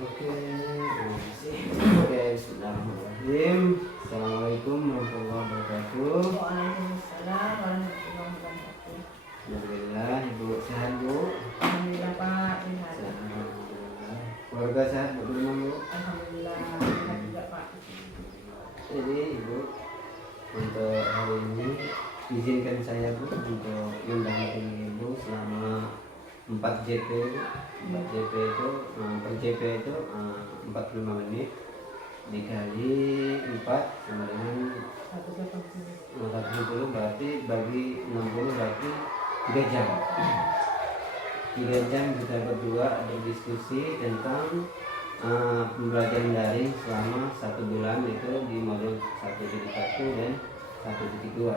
Oke, bismillahirrahmanirrahim. Assalamualaikum warahmatullahi wabarakatuh. Waalaikumsalam warahmatullahi wabarakatuh. Alhamdulillah, Ibu sehat, Bu? Alhamdulillah Pak, sehat. Sehat, alhamdulillah. Keluarga sehat, Bu, di rumah, Bu? Alhamdulillah sehat juga Pak. Jadi, Ibu, untuk hari ini izinkan saya, Bu, untuk mendampingi Ibu selama 4 JP. 4 JP itu per JP itu 45 menit dikali 4 sama dengan 180, berarti bagi 60 berarti 3 jam. 3 jam kita berdua berdiskusi tentang pembelajaran daring selama 1 bulan itu di modul 1.1 dan 1.2.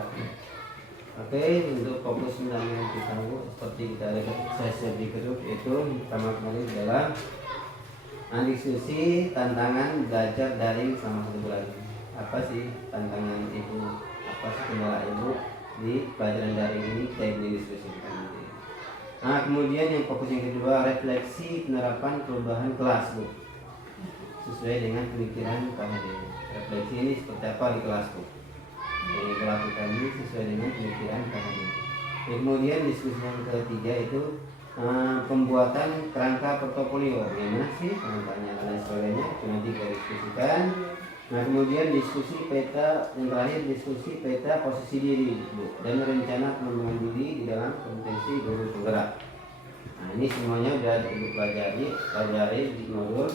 Oke, untuk fokus mendampingi kita, Bu, seperti kita lihat saya di grup itu pertama kali adalah diskusi tantangan belajar daring selama 1 bulan. Apa sih tantangan Ibu? Apa sih kendala Ibu di pelajaran daring ini? Kita ini diskusikan nanti. Nah, kemudian yang fokus yang kedua, refleksi penerapan perubahan kelas, Bu, sesuai dengan pemikiran Pak Hadi. Refleksi ini seperti apa di kelas, Bu? Yang dilakukan ini sesuai dengan pemikiran Pak Hadi. Kemudian diskusi yang ketiga itu pembuatan kerangka portofolio. Gimana sih kerangkanya dan sebagainya, itu nanti kita diskusikan. Nah, kemudian diskusi peta, yang terakhir diskusi peta posisi diri, Bu, dan rencana pengembangan diri di dalam kompetensi guru penggerak. Nah, ini semuanya sudah Ibu pelajari di modul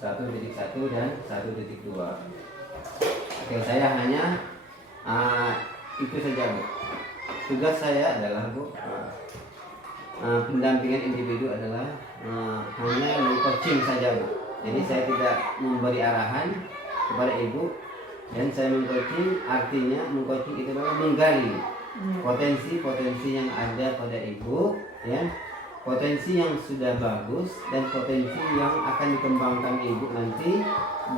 1.1 dan 1.2. Oke, saya hanya itu saja, Bu. Tugas saya adalah, Bu, pendampingan individu adalah hanya meng-coaching saja, Bu. Jadi saya tidak memberi arahan kepada Ibu, dan saya meng-coaching, artinya meng-coaching itu adalah menggali potensi-potensi yang ada pada Ibu, ya, potensi yang sudah bagus dan potensi yang akan dikembangkan Ibu nanti,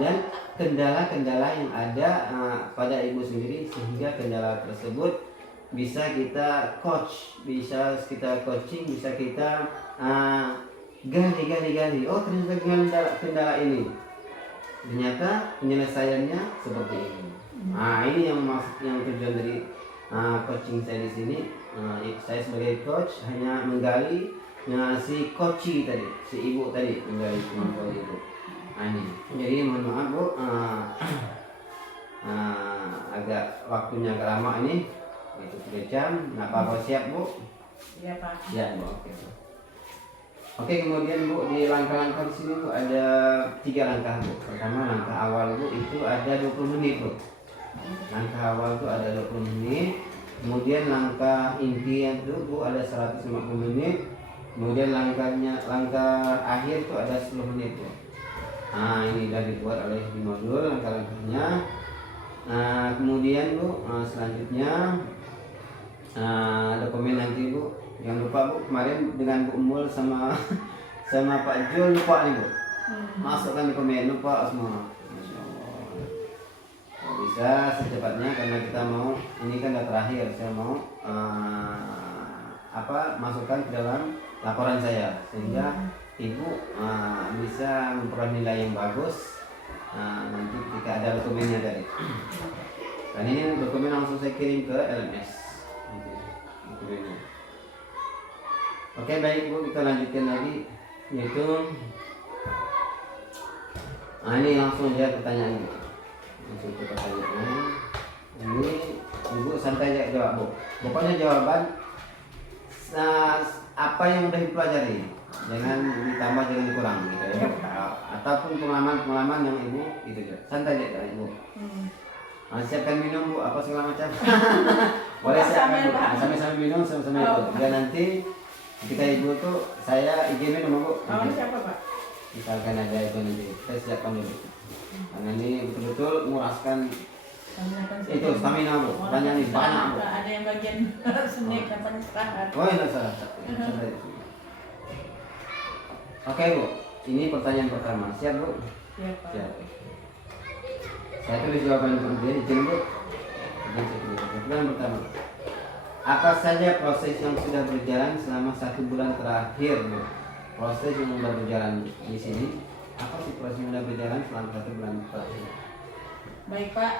dan kendala-kendala yang ada pada Ibu sendiri, sehingga kendala tersebut bisa kita coach, bisa kita coaching, bisa kita gali. Oh, ternyata kendala ini, ternyata penyelesaiannya seperti ini. Nah, ini yang tujuan dari coaching saya di sini. Saya sebagai coach hanya menggali si coach tadi, si Ibu tadi, menggali kemampuan Ibu. Nah, ini. Jadi mohon maaf, Bu, agak waktunya agak lama ini, itu 3 jam. Nah, apa siap, Bu? Iya Pak. Siap, Bu. Oke, kemudian, Bu, di langkah-langkah di sini, Bu, ada 3 langkah, Bu. Pertama, langkah awal, Bu, itu ada 20 menit, Bu. Langkah awal itu ada 20 menit. Kemudian langkah inti itu, Bu, ada 150 menit. Kemudian langkah akhir itu ada 10 menit, Bu. Nah, ini sudah dibuat oleh di modul langkah-langkahnya. Nah, kemudian, Bu, selanjutnya dokumen nanti, Bu. Jangan lupa, Bu, kemarin dengan Bu Mul sama Pak Jul lupa nih, Bu. Masukkan dokumen, lupa semua. Masya Allah. Bisa secepatnya, karena kita mau, ini kan udah terakhir, saya mau masukkan ke dalam laporan saya, sehingga Ibu bisa memperoleh nilai yang bagus nanti ketika ada dokumennya tadi. Dan ini dokumen langsung saya kirim ke LMS. Dokumennya. Oke, baik, Bu, kita lanjutkan lagi, yaitu ini langsung aja pertanyaan, Bu. Langsung ke pertanyaan. Ini Ibu santai aja jawab, Bu. Pokoknya jawaban apa yang udah dipelajari, jangan ditambah, jangan dikurang, gitu ya. Ataupun pengalaman yang Ibu itu ya. Santai aja Ibu. Siapkan minum, Bu, apa segala macam. Boleh siapkan, Bu. Sambil minum, sama-sama itu. Dan nanti ketika Ibu tuh saya izin minum, Bu. Siapa Pak? Misalkan ada itu nanti, saya siapkan dulu. Karena ini betul-betul menguraskan itu stamina, Bu. Banyak nih, banyak, Bu. Ada yang bagian snack kapan istirahat. Oh, ini salah. Oke, Bu. Ini pertanyaan pertama. Siap, Bu? Siap, Pak. Siap. Saya tulis jawaban kemudian izin, Bu. Pertanyaan pertama. Apa saja proses yang sudah berjalan selama 1 bulan terakhir, Bu? Proses yang sudah berjalan di sini apa sih proses yang sudah berjalan selama 1 bulan terakhir? Baik Pak,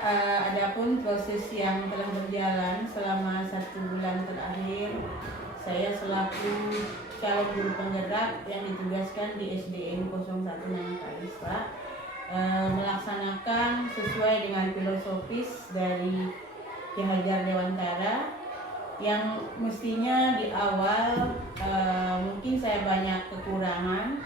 adapun proses yang telah berjalan selama 1 bulan terakhir, saya selaku calon guru penggerak yang ditugaskan di SDN 01 Nangkalis Pak, melaksanakan sesuai dengan filosofis dari Ki Hajar Dewantara yang mestinya di awal mungkin saya banyak kekurangan,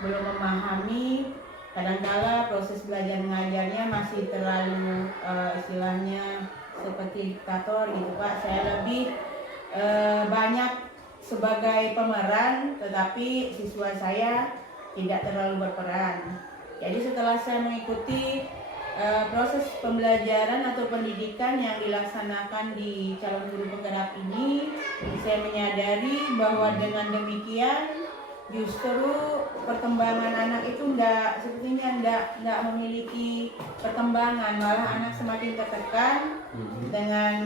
belum memahami, kadangkala proses belajar mengajarnya masih terlalu istilahnya seperti diktator gitu Pak. Saya lebih banyak sebagai pemeran, tetapi siswa saya tidak terlalu berperan. Jadi setelah saya mengikuti proses pembelajaran atau pendidikan yang dilaksanakan di calon guru penggerak ini, saya menyadari bahwa dengan demikian justru perkembangan anak itu sepertinya enggak memiliki perkembangan, malah anak semakin tertekan dengan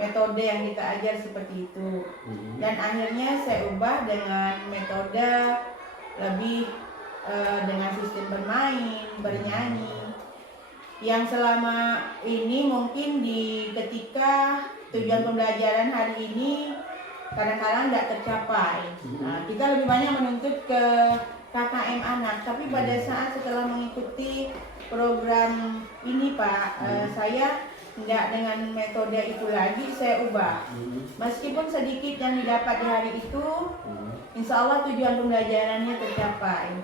metode yang kita ajar seperti itu. Dan akhirnya saya ubah dengan metode lebih dengan sistem bermain, bernyanyi, yang selama ini mungkin di ketika tujuan pembelajaran hari ini kadang-kadang tidak tercapai. Nah, kita lebih banyak menuntut ke KKM anak, tapi pada saat setelah mengikuti program ini Pak, saya tidak dengan metode itu lagi, saya ubah. Meskipun sedikit yang didapat di hari itu, insya Allah tujuan pembelajarannya tercapai.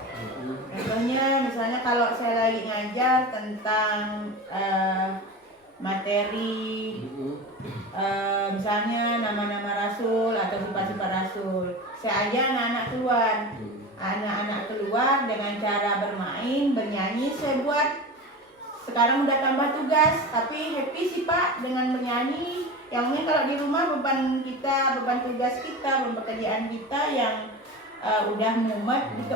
Contohnya misalnya kalau saya lagi ngajar tentang materi misalnya nama-nama rasul atau sifat-sifat rasul, saya ajak anak-anak keluar dengan cara bermain, bernyanyi. Saya buat sekarang udah tambah tugas, tapi happy sih Pak dengan bernyanyi. Yang mungkin kalau di rumah beban tugas kita, beban pekerjaan kita yang udah mumet gitu.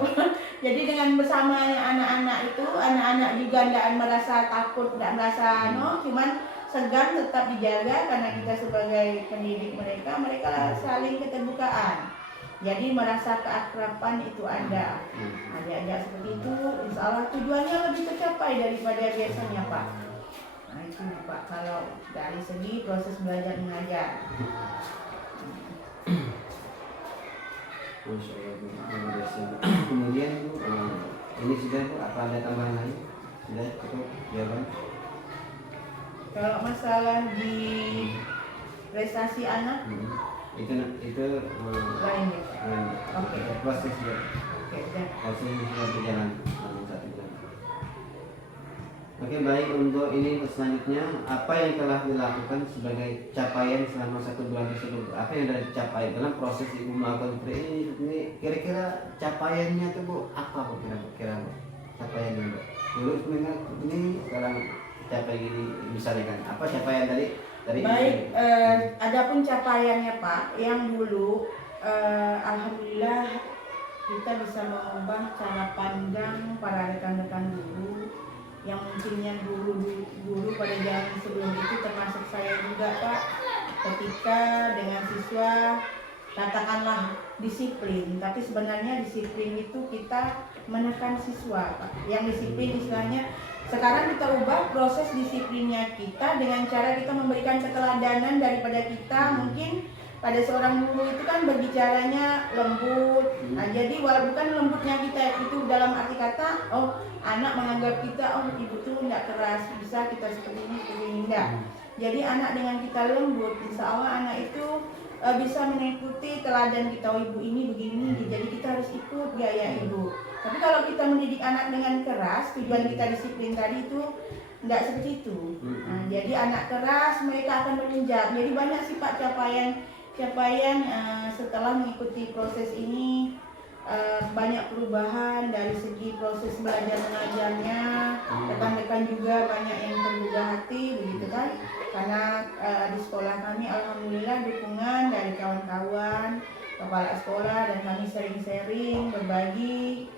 Jadi dengan bersamanya anak-anak itu, anak-anak juga tidak merasa takut, tidak merasa cuman segan, tetap dijaga karena kita sebagai pendidik mereka saling keterbukaan. Jadi merasa keakraban itu ada. Ajak-ajak seperti itu, insya Allah tujuannya lebih tercapai daripada biasanya Pak. Nah itu Pak, kalau dari segi proses belajar mengajar. Masya Allah. Kemudian ini sudah Bu, apa ada tambahan lain? Sudah cukup jawaban? Kalau masalah di prestasi anak itu lain ya Pak. Oke. Proses ya. Oke, Proses sudah berjalan selama 1 bulan. Oke, baik, untuk ini selanjutnya apa yang telah dilakukan sebagai capaian selama 1 bulan tersebut? Apa yang sudah dicapai dalam proses Ibu melakukan seperti ini? Kira-kira capaiannya tuh Bu, apa Bu kira-kira Bu? Capaiannya Bu? Dulu ini sekarang capai gini, misalnya kan apa capaian dari baik, adapun capaiannya Pak, yang dulu alhamdulillah kita bisa mengubah cara pandang para rekan-rekan guru yang mungkinnya guru pada zaman sebelum itu, termasuk saya juga Pak, ketika dengan siswa katakanlah disiplin, tapi sebenarnya disiplin itu kita menekan siswa Pak. Yang disiplin istilahnya sekarang kita ubah proses disiplinnya kita dengan cara kita memberikan keteladanan daripada kita. Mungkin pada seorang guru itu kan berbicaranya lembut. Nah, jadi walaupun bukan lembutnya kita itu dalam arti kata anak menganggap kita ibu tuh tidak keras, bisa kita seperti ini enggak. Jadi anak dengan kita lembut, insya Allah anak itu bisa mengikuti teladan kita, ibu ini begini, jadi kita harus ikut gaya ibu. Tapi kalau kita mendidik anak dengan keras, tujuan kita disiplin tadi itu tidak seperti itu. Nah, jadi anak keras mereka akan menunjang. Jadi banyak sih Pak capaian setelah mengikuti proses ini, banyak perubahan dari segi proses belajar mengajarnya. Rekan-rekan juga banyak yang tergugah hati begitu kan, karena di sekolah kami alhamdulillah dukungan dari kawan-kawan kepala sekolah dan kami sering-sering berbagi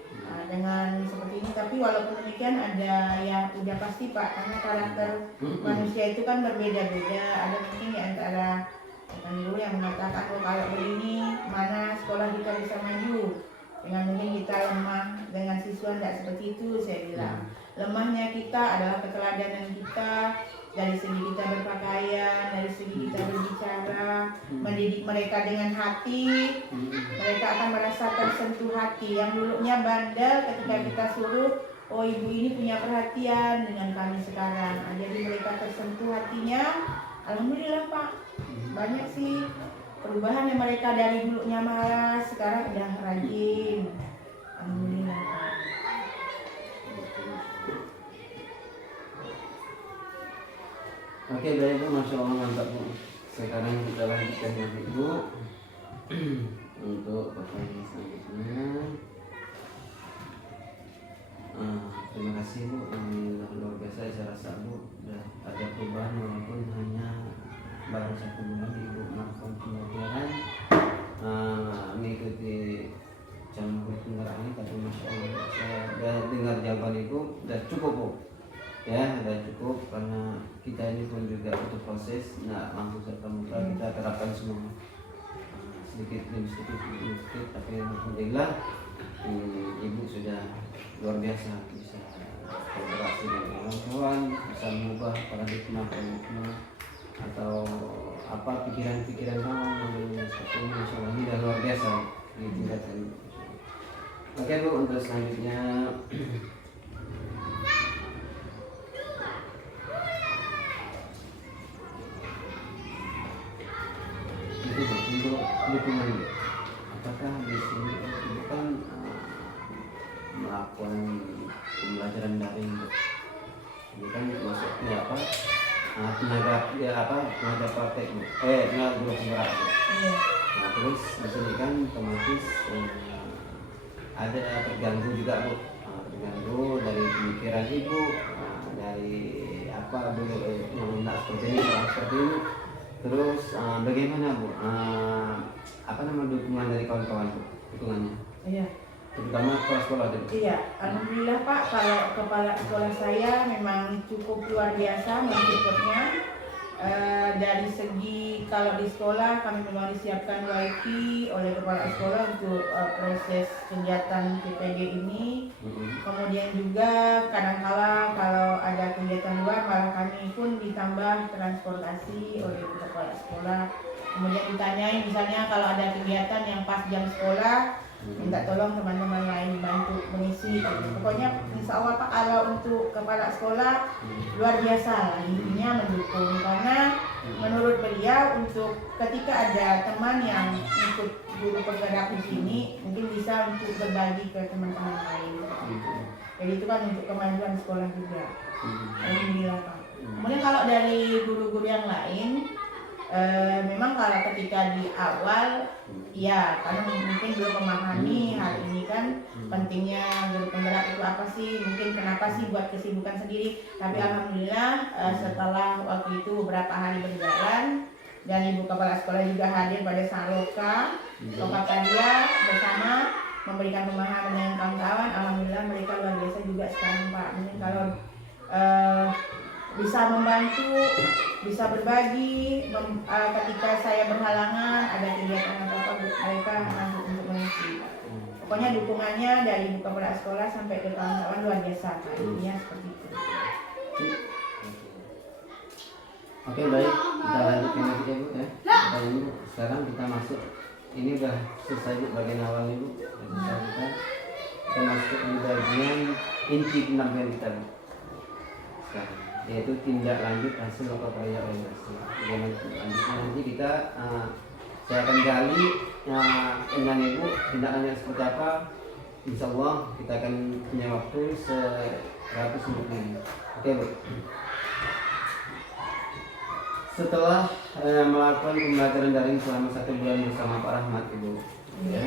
dengan seperti ini. Tapi walaupun demikian ada ya udah pasti Pak, karena karakter manusia itu kan berbeda-beda. Ada mungkin di antara guru yang mengatakan kalau begini mana sekolah kita bisa maju, dengan mungkin kita lemah dengan siswa tidak seperti itu saya bilang. Lemahnya kita adalah keteladanan kita, dari segi kita berpakaian, dari segi kita berbicara, mendidik mereka dengan hati, mereka akan merasa tersentuh hati. Yang dulunya bandel, ketika kita suruh, oh ibu ini punya perhatian dengan kami sekarang. Nah, jadi mereka tersentuh hatinya. Alhamdulillah Pak, banyak sih perubahan yang mereka dari dulunya malas, sekarang udah rajin. Alhamdulillah Pak. Oke, baik Bu, Masya Allah, mantap Bu. Sekarang kita lanjutkan lagi Bu untuk pertanyaan selanjutnya. Terima kasih Bu, ini luar biasa saya rasa Bu. Ada perubahan walaupun hanya baru 1 bulan Ibu melakukan pembelajaran, mengikuti channel penggerak ini. Tapi Masya Allah, saya sudah dengar jawaban Ibu, sudah cukup Bu. Ya, sudah cukup, karena kita ini pun juga butuh proses. Nah, langsung serta merta kita terapkan semua sedikit demi sedikit, tapi alhamdulillah Ibu sudah luar biasa bisa berinteraksi dengan orang kawan, bisa mengubah paradigma atau apa pikiran-pikiran kawan yang seperti ini. Masya Allah, ini sudah luar biasa ditingkatkan. Oke Bu, untuk selanjutnya itu Bu, untuk dukungan Bu. Apakah di sini Ibu kan melakukan pembelajaran daring Bu? Ini kan maksudnya apa? Tenaga praktek Bu. Tenaga guru penggerak Bu. Nah, terus di sini kan otomatis ada terganggu juga Bu. Terganggu dari pemikiran Ibu, dari apa dulu yang tidak seperti ini, seperti ini. Terus bagaimana Bu? Apa nama dukungan dari kawan-kawan Bu? Dukungannya? Iya. Terutama kepala sekolah itu. Iya, alhamdulillah Pak, kalau kepala sekolah saya memang cukup luar biasa mensupportnya. Dari segi kalau di sekolah kami memang disiapkan wifi oleh kepala sekolah untuk proses kegiatan PPG ini. Kemudian juga kadang-kala kalau ada kegiatan luar malah kami pun ditambah transportasi oleh kepala sekolah. Kemudian ditanyain misalnya kalau ada kegiatan yang pas jam sekolah, minta tolong teman-teman lain bantu mengisi. Pokoknya insya Allah Pak, kalau untuk kepala sekolah luar biasa lah, intinya mendukung, karena menurut beliau untuk ketika ada teman yang ikut guru penggerak di sini mungkin bisa untuk berbagi ke teman-teman lain. Jadi itu kan untuk kemajuan sekolah juga. Alhamdulillah Pak. Kemudian kalau dari guru-guru yang lain, memang kalau ketika di awal ya karena mungkin belum memahami hal ini kan pentingnya guru penggerak itu apa sih, mungkin kenapa sih buat kesibukan sendiri. Tapi alhamdulillah setelah waktu itu beberapa hari berjalan dan ibu kepala sekolah juga hadir pada Saloka dia bersama memberikan pemahaman dengan kawan-kawan, alhamdulillah mereka luar biasa juga sekarang Pak. Mungkin kalau bisa membantu, bisa berbagi, ketika saya berhalangan ada kegiatan apa mereka mampu untuk mengisi. Pokoknya dukungannya dari ibu kepala sekolah sampai ke kawan-kawan luar biasa Pak. Intinya seperti itu. Oke, baik, kita lanjutkan lagi ya Bu ya. Sekarang kita masuk, ini udah selesai Bu bagian awal ini Bu. Kita masuk di bagian inti penampilan kita Bu. Sekarang yaitu tindak lanjut hasil upaya orientasi. Nanti kita saya akan gali dengan Ibu tindakannya seperti apa. Insya Allah kita akan punya waktu 100 menit. Oke Bu. Setelah melakukan pembelajaran daring selama 1 bulan bersama Pak Rahmat Ibu, ya,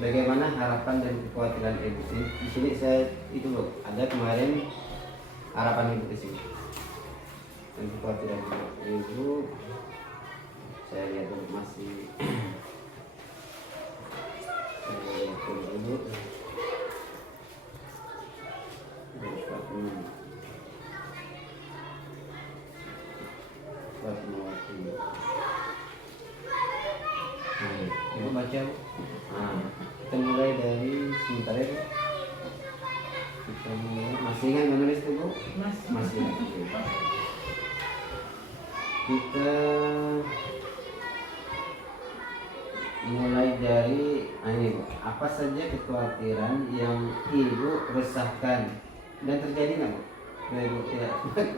bagaimana harapan dan kekhawatiran Ibu? Di sini saya itu Bu, ada kemarin harapan Ibu di sini. Dan kekhawatiran Ibu, saya lihat dulu masih saya lihat dulu Ibu baca Bu. Kita mulai dari sebentar ya Bu. Masih ingat menulis itu Bu? Mas. Masih. Kita mulai dari ini Bu. Apa saja kekhawatiran yang Ibu resahkan dan terjadi nggak Bu? Ibu ya,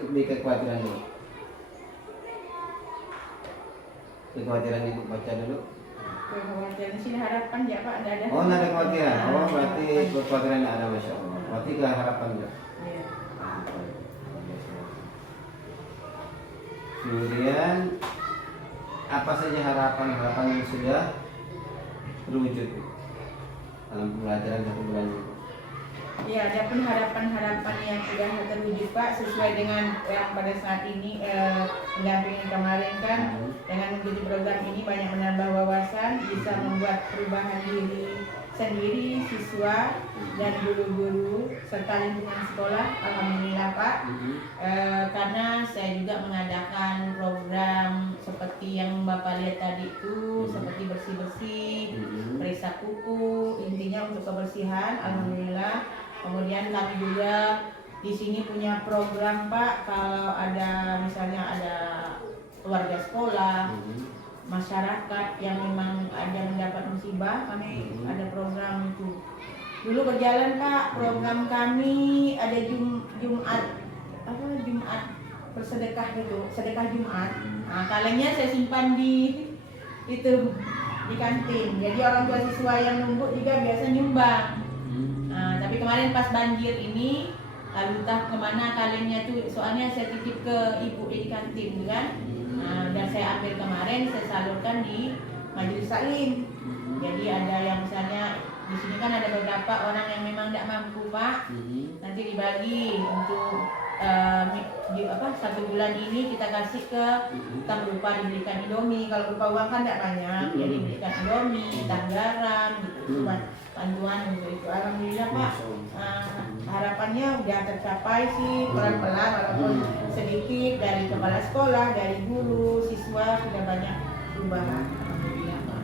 di kekhawatiran dulu. Kekhawatiran Ibu baca dulu. Kekhawatiran sih harapan ya Pak, nggak ada. Oh, nggak ada kekhawatiran. Oh, berarti harapan. kekhawatiran nggak ada, Masya Allah. Berarti ke harapan ya. Iya. Kemudian apa saja harapan-harapan yang sudah terwujud dalam pembelajaran 1 bulan ini? Ya, ada pun harapan-harapan yang sudah terwujud Pak sesuai dengan yang pada saat ini pendampingan kemarin kan dengan mengikuti program ini banyak menambah wawasan, bisa membuat perubahan diri sendiri, siswa dan guru-guru serta lingkungan sekolah. Alhamdulillah Pak. Karena saya juga mengadakan program seperti yang Bapak lihat tadi itu, seperti bersih-bersih, periksa kuku, intinya untuk kebersihan. Alhamdulillah. Kemudian kami juga di sini punya program Pak, kalau ada misalnya ada keluarga sekolah, masyarakat yang memang ada mendapat musibah, kami ada program itu. Dulu berjalan Pak, program kami ada Jumat bersedekah gitu, sedekah Jumat. Nah, kalengnya saya simpan di di kantin. Jadi orang tua siswa yang nunggu juga biasa nyumbang. Nah, tapi kemarin pas banjir ini, lalu entah kemana kalengnya tuh, soalnya saya titip ke ibu di kantin kan. Nah, dan saya ambil kemarin, saya salurkan di majelis taklim. Jadi ada yang misalnya di sini kan ada beberapa orang yang memang tidak mampu Pak, nanti dibagi untuk 1 bulan ini kita kasih ke, entah berupa diberikan Indomie, kalau berupa uang kan tidak banyak, jadi diberikan Indomie, entah garam, gitu, bantuan untuk itu. Alhamdulillah Pak, harapannya udah tercapai sih pelan-pelan walaupun sedikit, dari kepala sekolah, dari guru, siswa sudah banyak perubahan. Alhamdulillah Pak.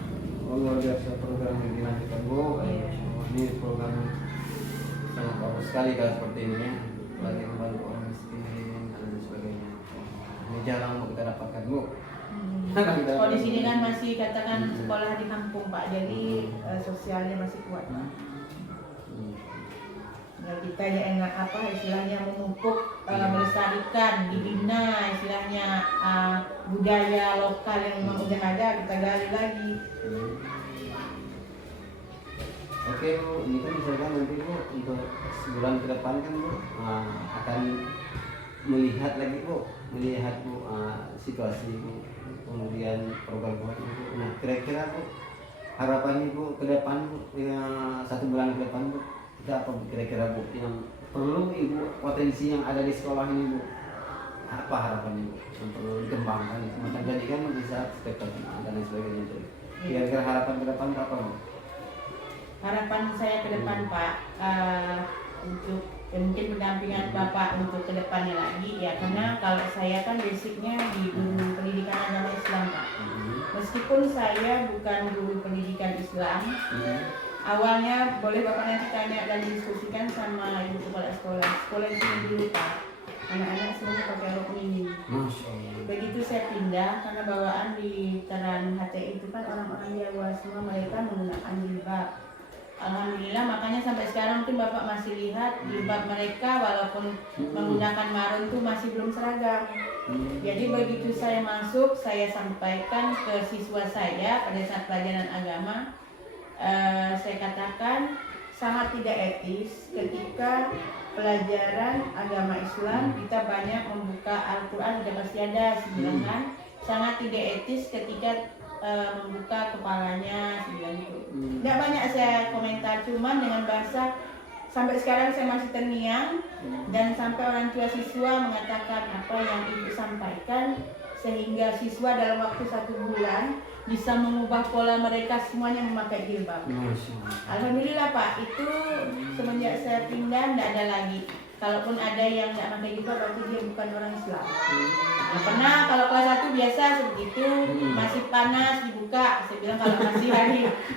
Oh, luar biasa program yang dilanjutkan Bu. Ini program sangat bagus sekali kalau seperti ini ya, bagi membantu orang miskin dan sebagainya. Ini jarang Bu kita dapatkan Bu. Kalau di sini kan masih katakan sekolah di kampung Pak, jadi sosialnya masih kuat Pak. Ya, kita ya enak istilahnya memupuk, melestarikan, dibina istilahnya budaya lokal yang memang udah ada, kita gali lagi. Oke Bu, ini kan misalkan nanti Bu untuk sebulan ke depan kan Bu akan melihat lagi Bu, situasi Bu, kemudian program Bu. Nah kira-kira Bu harapan Ibu ke depan Bu, 1 bulan ke depan Bu, kita apa kira-kira Bu yang perlu Ibu, potensi yang ada di sekolah ini Bu, apa harapan Ibu yang perlu dikembangkan, semacam jadi kan bisa spektor dan lain sebagainya itu. Kira-kira harapan ke depan apa Bu? Harapan saya ke depan Pak, untuk mungkin pendampingan Bapak untuk ke depannya lagi ya, karena kalau saya kan basicnya di guru pendidikan agama Islam Pak. Meskipun saya bukan guru pendidikan Islam, awalnya boleh Bapak nanti tanya dan diskusikan sama ibu kepala sekolah. Sekolah di sini dulu Pak, anak-anak semuanya pakai rok mini. Begitu saya pindah, karena bawaan di Teran HTI itu kan orang-orang Jawa semua, mereka menggunakan jilbab. Alhamdulillah, makanya sampai sekarang mungkin Bapak masih lihat jilbab mereka walaupun menggunakan marun itu masih belum seragam. Jadi begitu saya masuk, saya sampaikan ke siswa saya pada saat pelajaran agama, saya katakan sangat tidak etis ketika pelajaran agama Islam kita banyak membuka Al-Quran, sudah pasti ada kan, sangat tidak etis ketika membuka kepalanya gitu. Nggak banyak saya komentar, cuman dengan bahasa sampai sekarang saya masih terngiang, dan sampai orang tua siswa mengatakan apa yang ibu sampaikan sehingga siswa dalam waktu 1 bulan bisa mengubah pola mereka semuanya memakai jilbab. Alhamdulillah Pak, itu semenjak saya pindah tidak ada lagi. Kalaupun ada yang nggak pakai jilbab berarti dia bukan orang Islam. Nah, pernah kalau kelas 1 biasa seperti itu, masih panas dibuka. Saya bilang kalau masih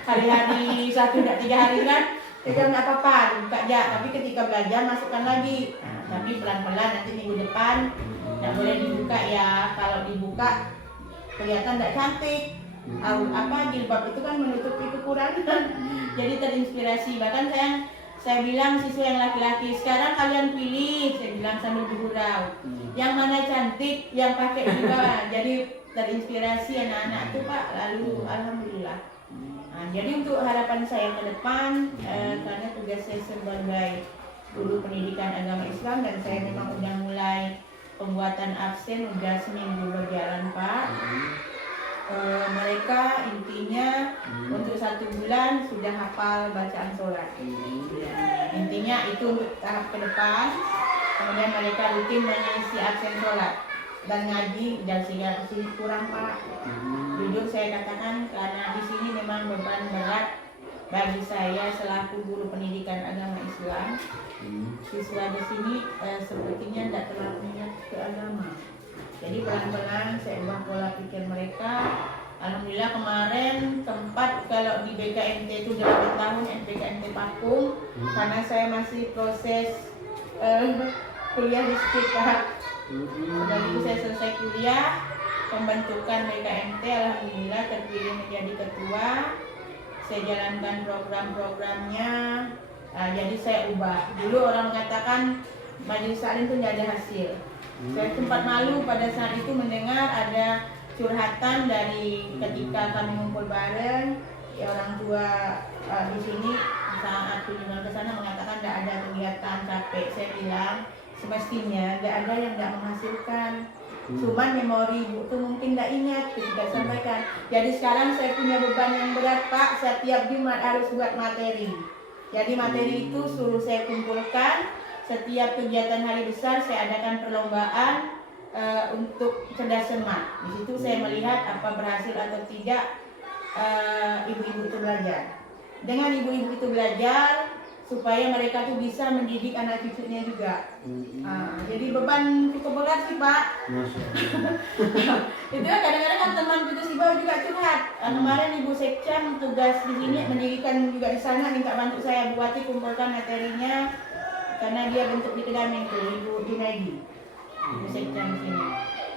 hari-hari 1 dan 3 hari kan Saya bilang nggak apa-apa, buka aja. Tapi ketika belajar masukkan lagi. Nah, tapi pelan-pelan nanti minggu depan nggak boleh dibuka ya. Kalau dibuka kelihatan nggak cantik. Jilbab itu kan menutupi kekurangan. Jadi terinspirasi. Bahkan saya bilang siswa yang laki-laki, sekarang kalian pilih, saya bilang sambil bergurau, yang mana cantik, yang pakai juga. Jadi terinspirasi anak-anak itu Pak. Lalu alhamdulillah. Nah, jadi untuk harapan saya ke depan, karena tugas saya sebagai guru pendidikan agama Islam dan saya memang udah mulai pembuatan absen udah seminggu berjalan Pak. Mereka intinya untuk 1 bulan sudah hafal bacaan sholat. Intinya itu untuk tahap ke depan. Kemudian mereka rutin mengisi absen sholat dan ngaji dan sehingga kesini kurang Pak. Jujur saya katakan karena di sini memang beban berat bagi saya selaku guru pendidikan agama Islam. Siswa di sini sepertinya tidak terlalu minat ke agama. Jadi pelan-pelan saya ubah pola pikir mereka. Alhamdulillah kemarin tempat kalau di BKMT itu 8 tahun BKMT Pakung, karena saya masih proses kuliah di sekitar. Setelah itu saya selesai kuliah, pembentukan BKMT, alhamdulillah terpilih menjadi ketua. Saya jalankan program-programnya. Jadi saya ubah. Dulu orang mengatakan majelis taklim itu tidak ada hasil. Saya sempat malu pada saat itu mendengar ada curhatan dari ketika kami ngumpul bareng, ya orang tua di sini saat kunjungan ke sana mengatakan tidak ada kegiatan capek. Saya bilang semestinya tidak ada yang tidak menghasilkan. Cuman memori ibu itu mungkin tidak ingat ketika sampaikan. Jadi sekarang saya punya beban yang berat Pak, setiap Jumat harus buat materi. Jadi materi itu suruh saya kumpulkan. Setiap kegiatan hari besar saya adakan perlombaan untuk cerdas cermat. Di situ saya melihat apa berhasil atau tidak ibu-ibu itu belajar. Dengan ibu-ibu itu belajar supaya mereka tuh bisa mendidik anak cucunya juga. Jadi beban cukup berat sih Pak. Itu kadang-kadang kan teman putus ibu juga curhat. Kemarin Ibu Sekcam tugas di sini mendirikan juga di sana, minta bantu saya buati kumpulkan materinya. Karena dia bentuk di Kedamin tuh, Ibu Junaidi, Ibu Sekcam di sini.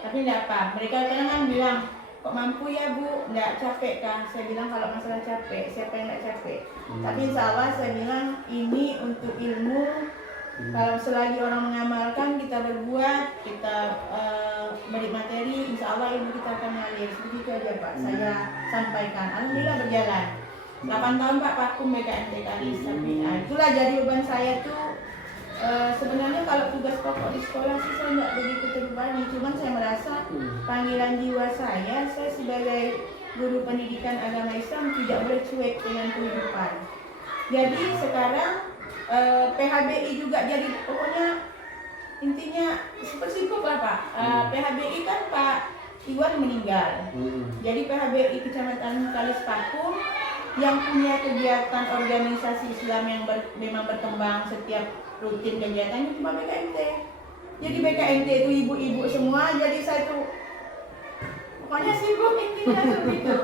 Tapi tidak apa, mereka kadang kan bilang, kok mampu ya Bu, tidak capek kah? Saya bilang kalau masalah capek, siapa yang tidak capek? Tapi insya Allah saya bilang ini untuk ilmu. Kalau selagi orang mengamalkan, kita berbuat, kita beri materi, insya Allah ilmu kita akan mengalir. Begitu aja Pak, saya sampaikan. Alhamdulillah berjalan. 8 tahun Pak Pakum BKMT kali. Itulah jadi beban saya tuh. Sebenarnya kalau tugas pokok di sekolah sih saya nggak begitu terbebani, cuman saya merasa panggilan jiwa saya sebagai guru pendidikan agama Islam tidak boleh cuek dengan kehidupan. Jadi sekarang PHBI juga jadi pokoknya intinya super lah Pak. PHBI kan Pak Iwan meninggal. Jadi PHBI Kecamatan Kalis Pakum yang punya kegiatan organisasi Islam yang memang berkembang setiap rutin kegiatannya cuma BKMT. Jadi BKMT itu ibu-ibu semua, jadi saya tuh pokoknya sibuk intinya seperti itu.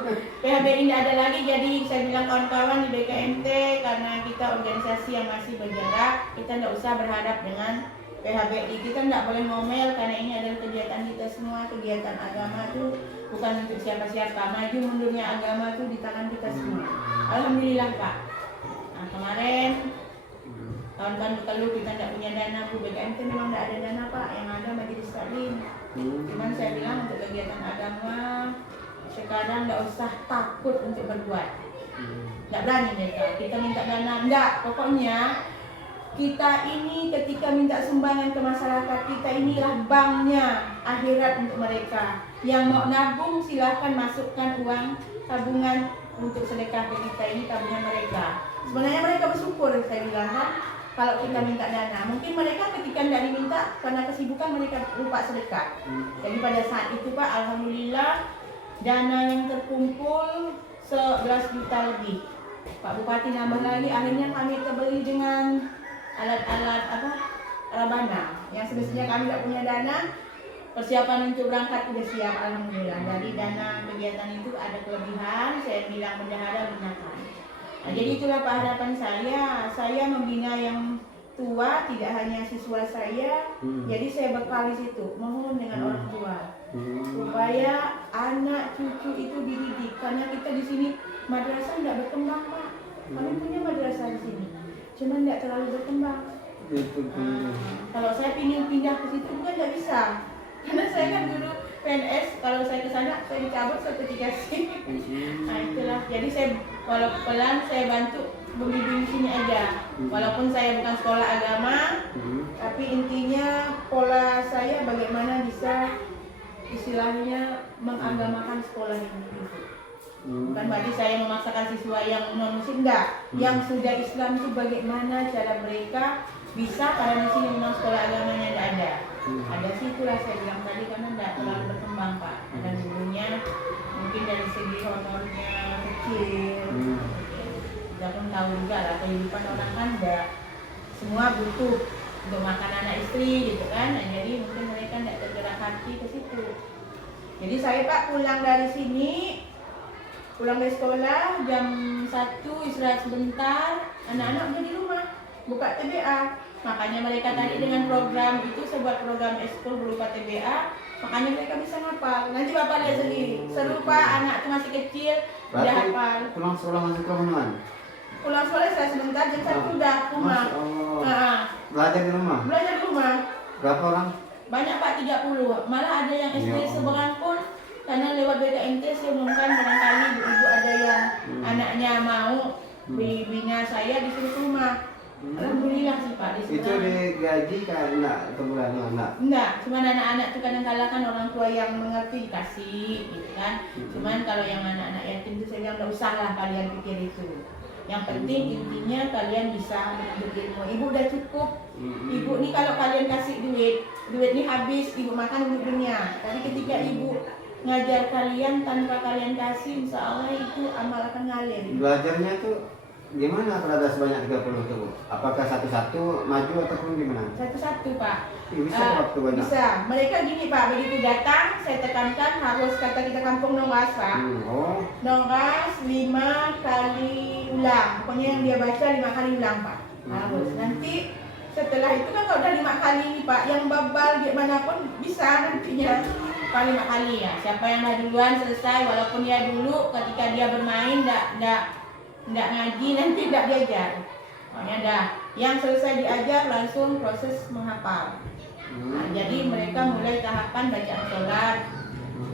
PHBI tidak ada lagi, jadi saya bilang kawan-kawan di BKMT karena kita organisasi yang masih bergerak, kita tidak usah berhadap dengan PHBI, kita tidak boleh ngomel karena ini adalah kegiatan kita semua, kegiatan agama itu bukan untuk siapa-siapa, maju mundurnya agama itu di tangan kita semua. Alhamdulillah Pak. Nah kemarin kawan-kawan berkeluh kita tidak punya dana Bu, BKMT memang tidak ada dana Pak, yang ada majelis taklim. Cuman saya bilang untuk kegiatan agama sekarang tidak usah takut untuk berbuat. Tidak berani mereka, kita minta dana, tidak, pokoknya kita ini ketika minta sumbangan ke masyarakat, kita inilah banknya akhirat untuk mereka. Yang mau nabung silahkan masukkan uang tabungan untuk sedekah ke kita, ini tabungan mereka. Sebenarnya mereka bersyukur, saya bilang kan, kalau kita minta dana. Mungkin mereka ketika tidak diminta karena kesibukan mereka lupa sedekah. Jadi pada saat itu Pak, alhamdulillah dana yang terkumpul 11 juta lebih. Pak Bupati nambah lagi, akhirnya kami terbeli dengan alat-alat rabana yang semestinya kami tidak punya dana. Persiapan untuk berangkat sudah siap, alhamdulillah. Dari dana kegiatan itu ada kelebihan, saya bilang bendahara gunakan. Nah, jadi itulah Pak harapan saya membina yang tua, tidak hanya siswa saya, jadi saya bekal di situ, mohon dengan orang tua supaya anak cucu itu dididik, karena kita di sini madrasah tidak berkembang Pak. Kami punya madrasah di sini, cuma tidak terlalu berkembang. Kalau saya ingin pindah ke situ bukan tidak bisa, karena saya kan dulu PNS, kalau saya ke sana saya dicabut sertifikasi. Nah itulah, jadi saya kalau pelan saya bantu membimbing sini aja, walaupun saya bukan sekolah agama, tapi intinya pola saya bagaimana bisa istilahnya mengagamakan sekolah ini gitu. Bukan berarti saya memaksakan siswa yang non muslim, enggak. Yang sudah Islam itu bagaimana cara mereka bisa, karena di sini memang sekolah agamanya tidak ada. Ada sih, itulah saya bilang tadi, karena tidak terlalu berkembang Pak. Dan dulunya mungkin dari segi honornya kecil. Kita pun tahu juga lah kehidupan orang kan enggak semua butuh untuk makan anak istri gitu kan. Nah, jadi mungkin mereka tidak tergerak hati ke situ. Jadi saya Pak pulang dari sekolah jam 1 istirahat sebentar, anak-anak udah di rumah buka TBA. Makanya mereka tadi dengan program itu, saya buat program ekskul berupa TBA, makanya mereka bisa ngapal. Nanti Bapak lihat sendiri, seru Pak, anak itu masih kecil udah hafal. Pulang sekolah masuk ke mana? Pulang sekolah saya sebentar, jam 1 udah rumah. Belajar di rumah? Belajar di rumah. Berapa orang? Banyak Pak, 30. Malah ada yang SD seberang pun, karena lewat BKMT saya umumkan barangkali ibu-ibu ada yang anaknya mau bina saya disuruh ke rumah. Alhamdulillah sih Pak. Itu digaji karena kebulan anak? Enggak, cuma anak-anak itu kadang-kala kan orang tua yang mengerti dikasih gitu kan. Cuman kalau yang anak-anak yatim itu saya bilang enggak usah lah kalian pikir itu. Yang penting intinya kalian bisa menuntut ilmu. Ibu udah cukup. Ibu nih kalau kalian kasih duit ini habis, ibu makan untuk dunia. Tapi ketika ibu ngajar kalian tanpa kalian kasih, insya Allah itu amal akan ngalir. Belajarnya tuh gimana kalau ada sebanyak 30 tuh? Apakah satu-satu maju ataupun gimana? Satu-satu Pak. Bisa waktu banyak? Bisa. Mereka gini Pak, begitu datang saya tekankan harus, kata kita kampung nongkas Pak. Nongkas 5 kali ulang. Pokoknya yang dia baca 5 kali ulang Pak. Harus. Nanti setelah itu kan kalau udah 5 kali nih Pak, yang babal gimana pun bisa nantinya. Pak 5 kali ya. Siapa yang dah duluan selesai, walaupun dia dulu ketika dia bermain enggak ngaji, nanti enggak diajar. Pokoknya dah yang selesai diajar langsung proses menghafal. Nah, jadi mereka mulai tahapan bacaan sholat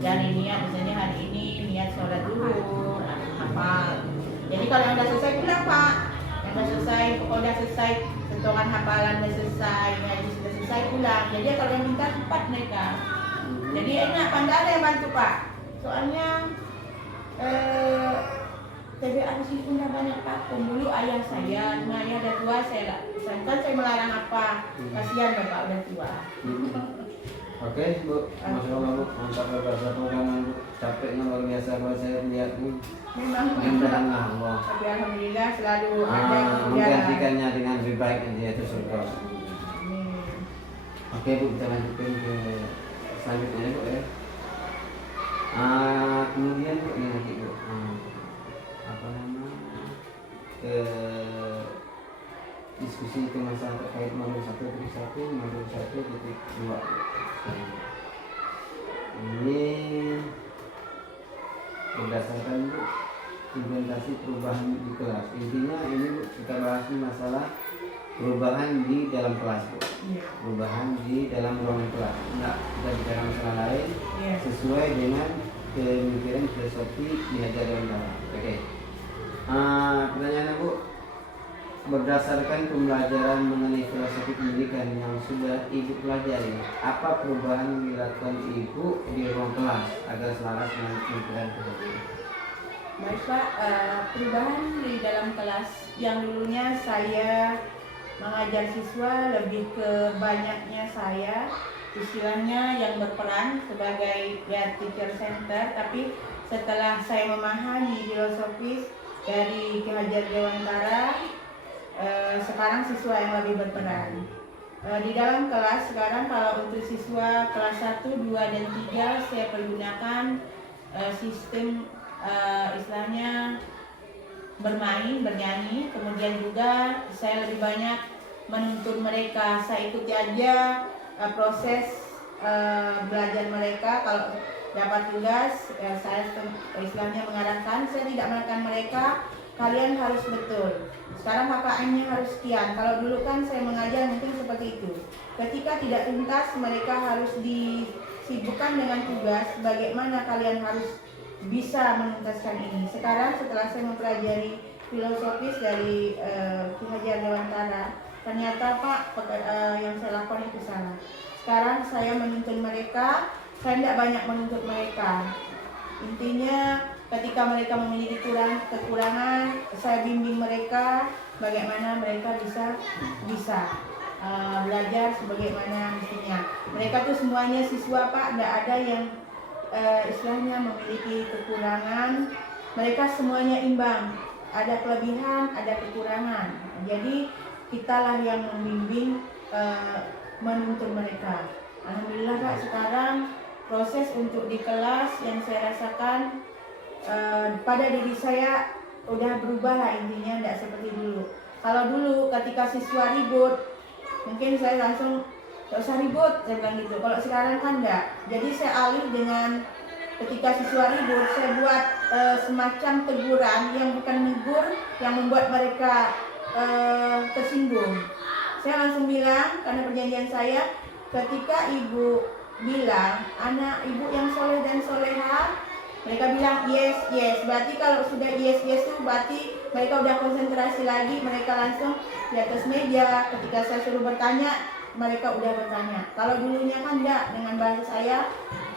dari niat, misalnya hari ini niat sholat dulu, hafal. Jadi kalau yang udah selesai pulang Pak, yang udah selesai, pokoknya udah selesai setoran hafalan udah selesai, ngaji sudah selesai pulang. Jadi kalau yang minta cepat mereka. Jadi enak, pandai ada yang bantu Pak. Soalnya TBA di sini punya banyak Pak. Dulu ayah saya, cuma ayah udah tua, saya melarang apa? Kasihan Bapak udah tua. Oke Bu, Masya Allah Bu, mantap banget Bu. Capeknya luar biasa kalau saya lihat Bu. Memang Allah. Tapi alhamdulillah selalu ada yang menggantikannya dengan lebih baik yaitu surga. Oke Bu, kita lanjutkan ke selanjutnya Bu ya. Kemudian Bu, ini nanti Bu, diskusi itu masalah terkait modul 1.1, modul 1.2. Ini berdasarkan Bu implementasi perubahan di kelas. Intinya ini Bu, kita bahas masalah perubahan di dalam kelas Bu. Perubahan di dalam ruangan kelas. Enggak, kita bicara masalah lain sesuai dengan pemikiran filosofi belajar dalam dalam. Oke. Pertanyaannya Bu, berdasarkan pembelajaran mengenai filosofi pendidikan yang sudah Ibu pelajari, apa perubahan yang dilakukan Ibu di ruang kelas agar selaras dengan pemikiran filosofi? Baik Pak, perubahan di dalam kelas yang dulunya saya mengajar siswa lebih ke banyaknya saya, istilahnya yang berperan sebagai teacher center, tapi setelah saya memahami filosofis dari Ki Hajar Dewantara, sekarang siswa yang lebih berperan. Di dalam kelas sekarang kalau untuk siswa kelas 1, 2, dan 3 saya pergunakan sistem istilahnya bermain, bernyanyi. Kemudian juga saya lebih banyak menuntun mereka. Saya ikuti aja proses belajar mereka. Kalau dapat tugas, saya istilahnya mengarahkan. Saya tidak menekan mereka, kalian harus betul. Sekarang KKN-nya harus sekian. Kalau dulu kan saya mengajar mungkin seperti itu. Ketika tidak tuntas, mereka harus disibukkan dengan tugas. Bagaimana kalian harus bisa menuntaskan ini. Sekarang setelah saya mempelajari filosofis dari Ki Hajar Dewantara, ternyata Pak yang saya lakukan itu salah. Sekarang saya menuntun mereka, saya tidak banyak menuntut mereka. Intinya ketika mereka memiliki kekurangan, saya bimbing mereka bagaimana mereka bisa belajar sebagaimana mestinya. Mereka tuh semuanya siswa Pak, tidak ada yang istilahnya memiliki kekurangan. Mereka semuanya imbang, ada kelebihan, ada kekurangan. Jadi kitalah yang membimbing, menuntun mereka. Alhamdulillah Kak, sekarang proses untuk di kelas yang saya rasakan pada diri saya udah berubah lah, intinya tidak seperti dulu. Kalau dulu ketika siswa ribut, mungkin saya langsung gak usah ribut, saya bilang gitu. Kalau sekarang kan enggak. Jadi saya alih dengan ketika siswa ribut, saya buat semacam teguran yang bukan negur, yang membuat mereka tersinggung. Saya langsung bilang, karena perjanjian saya, ketika ibu bilang anak ibu yang soleh dan soleha, mereka bilang yes, yes. Berarti kalau sudah yes, yes itu berarti mereka udah konsentrasi lagi, mereka langsung di atas meja. Ketika saya suruh bertanya, mereka udah bertanya. Kalau dulunya kan enggak, dengan bahasa saya,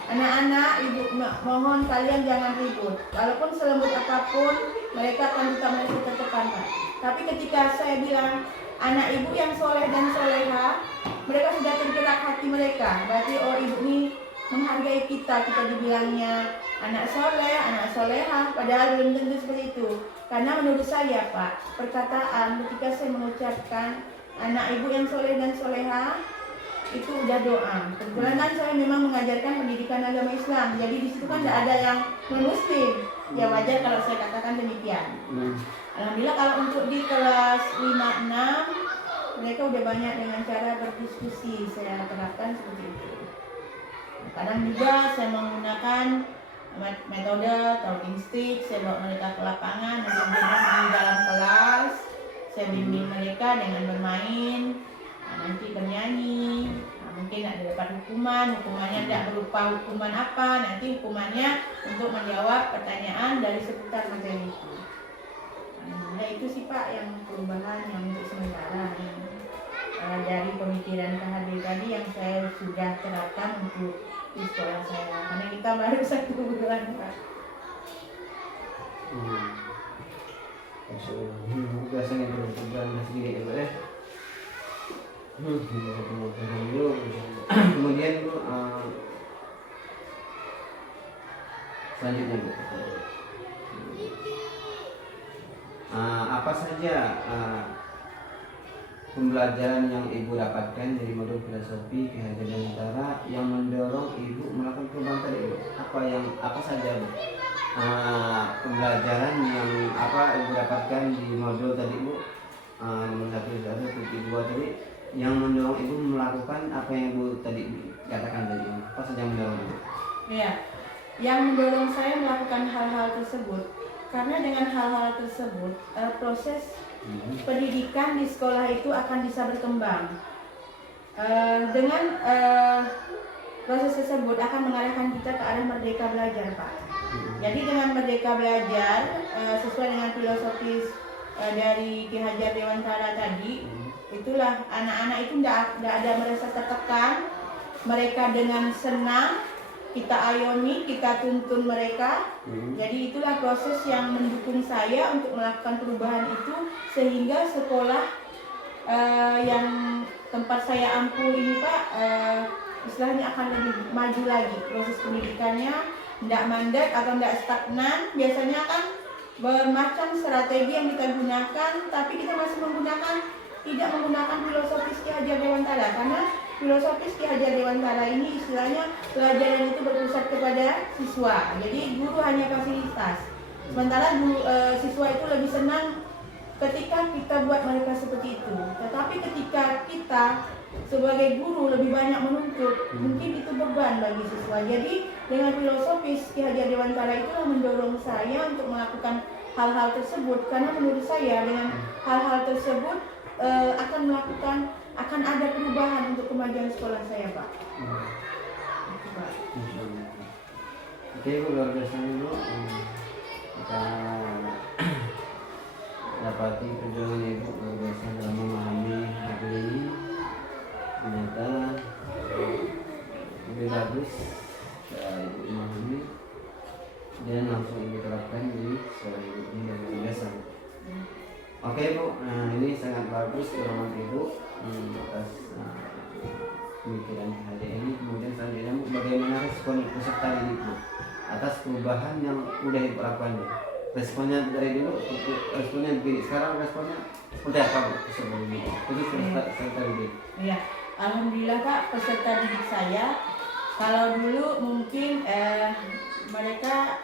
anak-anak ibu mohon kalian jangan ribut. Walaupun selembut apapun, mereka akan tetap merasa tertekan. Tapi ketika saya bilang anak ibu yang soleh dan soleha, mereka sudah tergerak hati mereka. Berarti oh ibu ini menghargai kita dibilangnya anak soleh, anak soleha, padahal belum tentu seperti itu. Karena menurut saya Pak, perkataan ketika saya mengucapkan anak ibu yang soleh dan soleha, itu udah doa. Kebetulan kan saya memang mengajarkan pendidikan agama Islam, jadi di situ kan tidak ada yang non-muslim. Ya wajar kalau saya katakan demikian. Alhamdulillah kalau untuk di kelas 5-6 mereka udah banyak dengan cara berdiskusi, saya terapkan seperti itu. Kadang juga saya menggunakan metode talking stick, saya bawa mereka ke lapangan, di dalam kelas, saya bimbing mereka dengan bermain, nanti bernyanyi, mungkin ada dapat hukumannya tidak berupa hukuman apa, nanti hukumannya untuk menjawab pertanyaan dari seputar materi itu. Nah itu sih Pak yang perubahan yang untuk sementara yang dari pemikiran Kak tadi yang saya sudah terapkan untuk di sekolah saya, karena kita baru 1 bulan Pak. Biasanya berbulan masih gitu ya. Kemudian Bu, selanjutnya Bu, apa saja pembelajaran yang Ibu dapatkan dari modul filosofi Ki Hajar Dewantara yang mendorong Ibu melakukan perubahan tadi Bu? Apa saja Bu? Pembelajaran yang Ibu dapatkan di modul tadi Bu, nomor 1, 2 tadi, yang mendorong Ibu melakukan apa yang Ibu tadi katakan tadi? Apa saja yang mendorong Ibu? Iya, yang mendorong saya melakukan hal-hal tersebut karena dengan hal-hal tersebut proses pendidikan di sekolah itu akan bisa berkembang. Dengan proses tersebut akan mengarahkan kita ke arah merdeka belajar Pak. Jadi dengan merdeka belajar sesuai dengan filosofis dari Ki Hajar Dewantara tadi, itulah anak-anak itu tidak ada merasa tertekan. Mereka dengan senang kita ayomi, kita tuntun mereka. Jadi itulah proses yang mendukung saya untuk melakukan perubahan itu, sehingga sekolah yang tempat saya ampuh ini Pak, istilahnya akan lebih maju lagi proses pendidikannya, tidak mandek atau tidak stagnan. Biasanya kan bermacam strategi yang kita gunakan, tapi kita masih tidak menggunakan filosofis Ki Hajar Dewantara, karena filosofis Ki Hajar Dewantara ini istilahnya pelajaran itu berpusat kepada siswa, jadi guru hanya fasilitas. Sementara siswa itu lebih senang ketika kita buat mereka seperti itu. Tetapi ketika kita sebagai guru lebih banyak menuntut, mungkin itu beban bagi siswa. Jadi dengan filosofis Ki Hajar Dewantara itulah mendorong saya untuk melakukan hal-hal tersebut, karena menurut saya dengan hal-hal tersebut akan ada perubahan untuk kemajuan sekolah saya, Pak. Itu, Pak. Oke Bu, luar biasa dulu. Kita dapati perjuangan Ibu luar biasa dalam memahami materi ini. Ternyata lebih bagus Ibu memahami dan langsung Ibu terapkan di sekolah Ibu ini dan luar biasa. Oke Bu, nah ini sangat bagus dorongan Ibu atas pemikiran hari ini. Kemudian selanjutnya Bu, bagaimana respon peserta didik Bu atas perubahan yang udah Ibu lakukan Bu? Responnya dari dulu, responnya begini, sekarang responnya seperti apa Bu peserta didik? Khusus peserta didik. Iya, alhamdulillah Pak, peserta didik saya kalau dulu mungkin mereka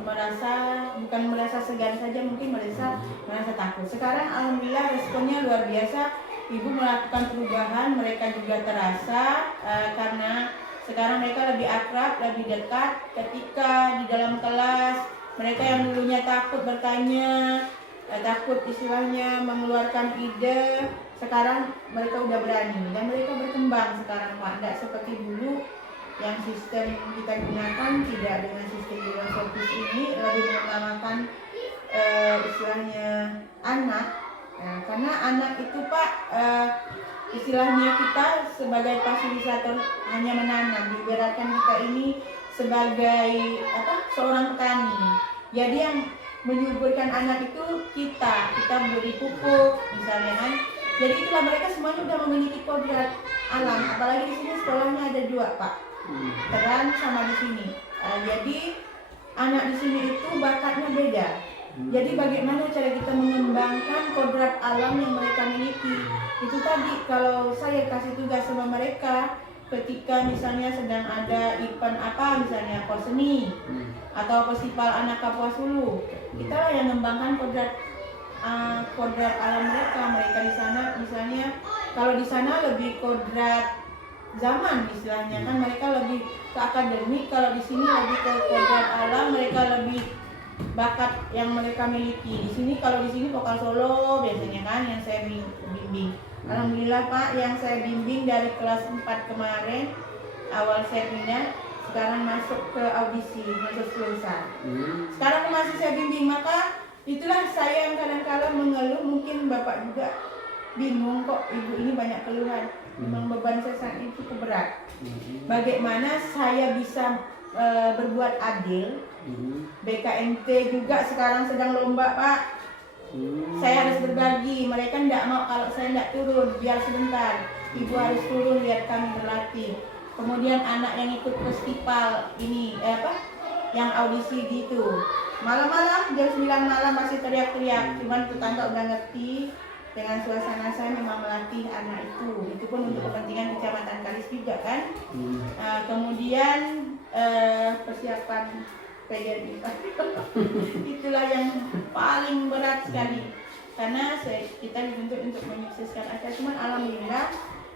bukan merasa segan saja, mungkin merasa takut. Sekarang alhamdulillah responnya luar biasa. Ibu melakukan perubahan, mereka juga terasa karena sekarang mereka lebih akrab, lebih dekat. Ketika di dalam kelas, mereka yang dulunya takut bertanya, takut istilahnya mengeluarkan ide, sekarang mereka udah berani dan mereka berkembang sekarang Pak. Tidak seperti dulu yang sistem kita gunakan tidak dengan sistem filosofis ini, lebih mengutamakan istilahnya anak. Karena anak itu Pak, istilahnya kita sebagai fasilitator hanya menanam, diibaratkan kita ini sebagai seorang petani. Jadi yang menyuburkan anak itu kita beri pupuk misalnya kan. Jadi itulah mereka semuanya sudah memiliki kodrat alam. Apalagi di sini sekolahnya ada 2 Pak, Teran sama di sini. Jadi anak di sini itu bakatnya beda. Jadi bagaimana cara kita mengembangkan kodrat alam yang mereka miliki. Itu tadi kalau saya kasih tugas sama mereka, ketika misalnya sedang ada event misalnya Poseni atau festival anak Kapuas Hulu, kita lah yang mengembangkan kodrat alam mereka di sana. Misalnya kalau di sana lebih kodrat zaman istilahnya kan, mereka lebih ke akademik. Kalau di sini lebih ke kodrat alam, mereka lebih bakat yang mereka miliki. Di sini kalau di sini vokal solo biasanya kan yang saya bimbing. Alhamdulillah Pak, yang saya bimbing dari kelas 4 kemarin awal saya pindah, sekarang masuk ke audisi, masuk lulusan. Sekarang masih saya bimbing, maka itulah saya yang kadang-kadang mengeluh, mungkin Bapak juga bingung kok Ibu ini banyak keluhan. Memang beban saya saat ini cukup berat. Bagaimana saya bisa berbuat adil? BKMT juga sekarang sedang lomba Pak. Saya harus berbagi, mereka tidak mau kalau saya tidak turun, biar sebentar. Ibu harus turun biar kami berlatih. Kemudian anak yang ikut festival ini, yang audisi gitu. Malam-malam jam 9 malam masih teriak-teriak, cuman tetangga udah ngerti dengan suasana saya memang melatih anak itu. Itu pun untuk kepentingan Kecamatan Kalis juga kan. Kemudian persiapan PGRI itulah yang paling berat sekali, karena kita dituntut untuk menyukseskan acara. Cuman alhamdulillah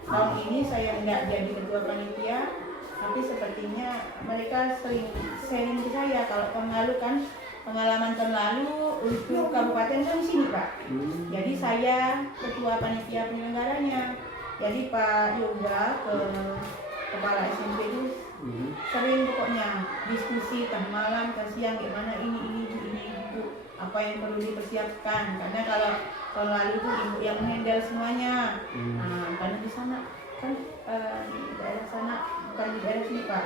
tahun ini saya tidak jadi ketua panitia, tapi sepertinya mereka sering sharing ke saya. Kalau tahun lalu kan, pengalaman tahun lalu untuk kabupaten kan di sini Pak. Jadi saya ketua panitia penyelenggaranya. Jadi Pak Yoga kepala SMP itu sering pokoknya diskusi tengah malam, tengah siang, gimana ini itu apa yang perlu dipersiapkan. Karena kalau tahun lalu itu ibu yang handle semuanya. Karena di sana kan di daerah sana bukan di daerah sini Pak.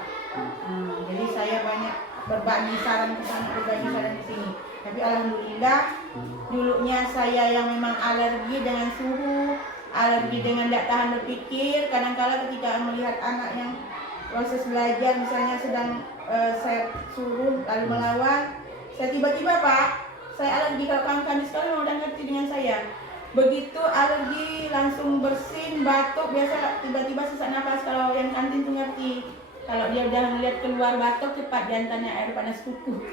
Jadi saya banyak berbagi saran ke sana, berbagi saran di sini. Tapi alhamdulillah dulunya saya yang memang alergi dengan suhu, alergi dengan tidak tahan berpikir. Kadang-kala ketika melihat anak yang proses belajar misalnya sedang saya suruh lalu melawan, saya tiba-tiba Pak, saya alergi. Kalau kawan-kawan di sekolah memang udah ngerti dengan saya. Begitu alergi langsung bersin, batuk, biasa tiba-tiba sesak nafas. Kalau yang kantin tuh ngerti. Kalau dia udah ngeliat keluar batuk cepat diantaranya air panas kuku.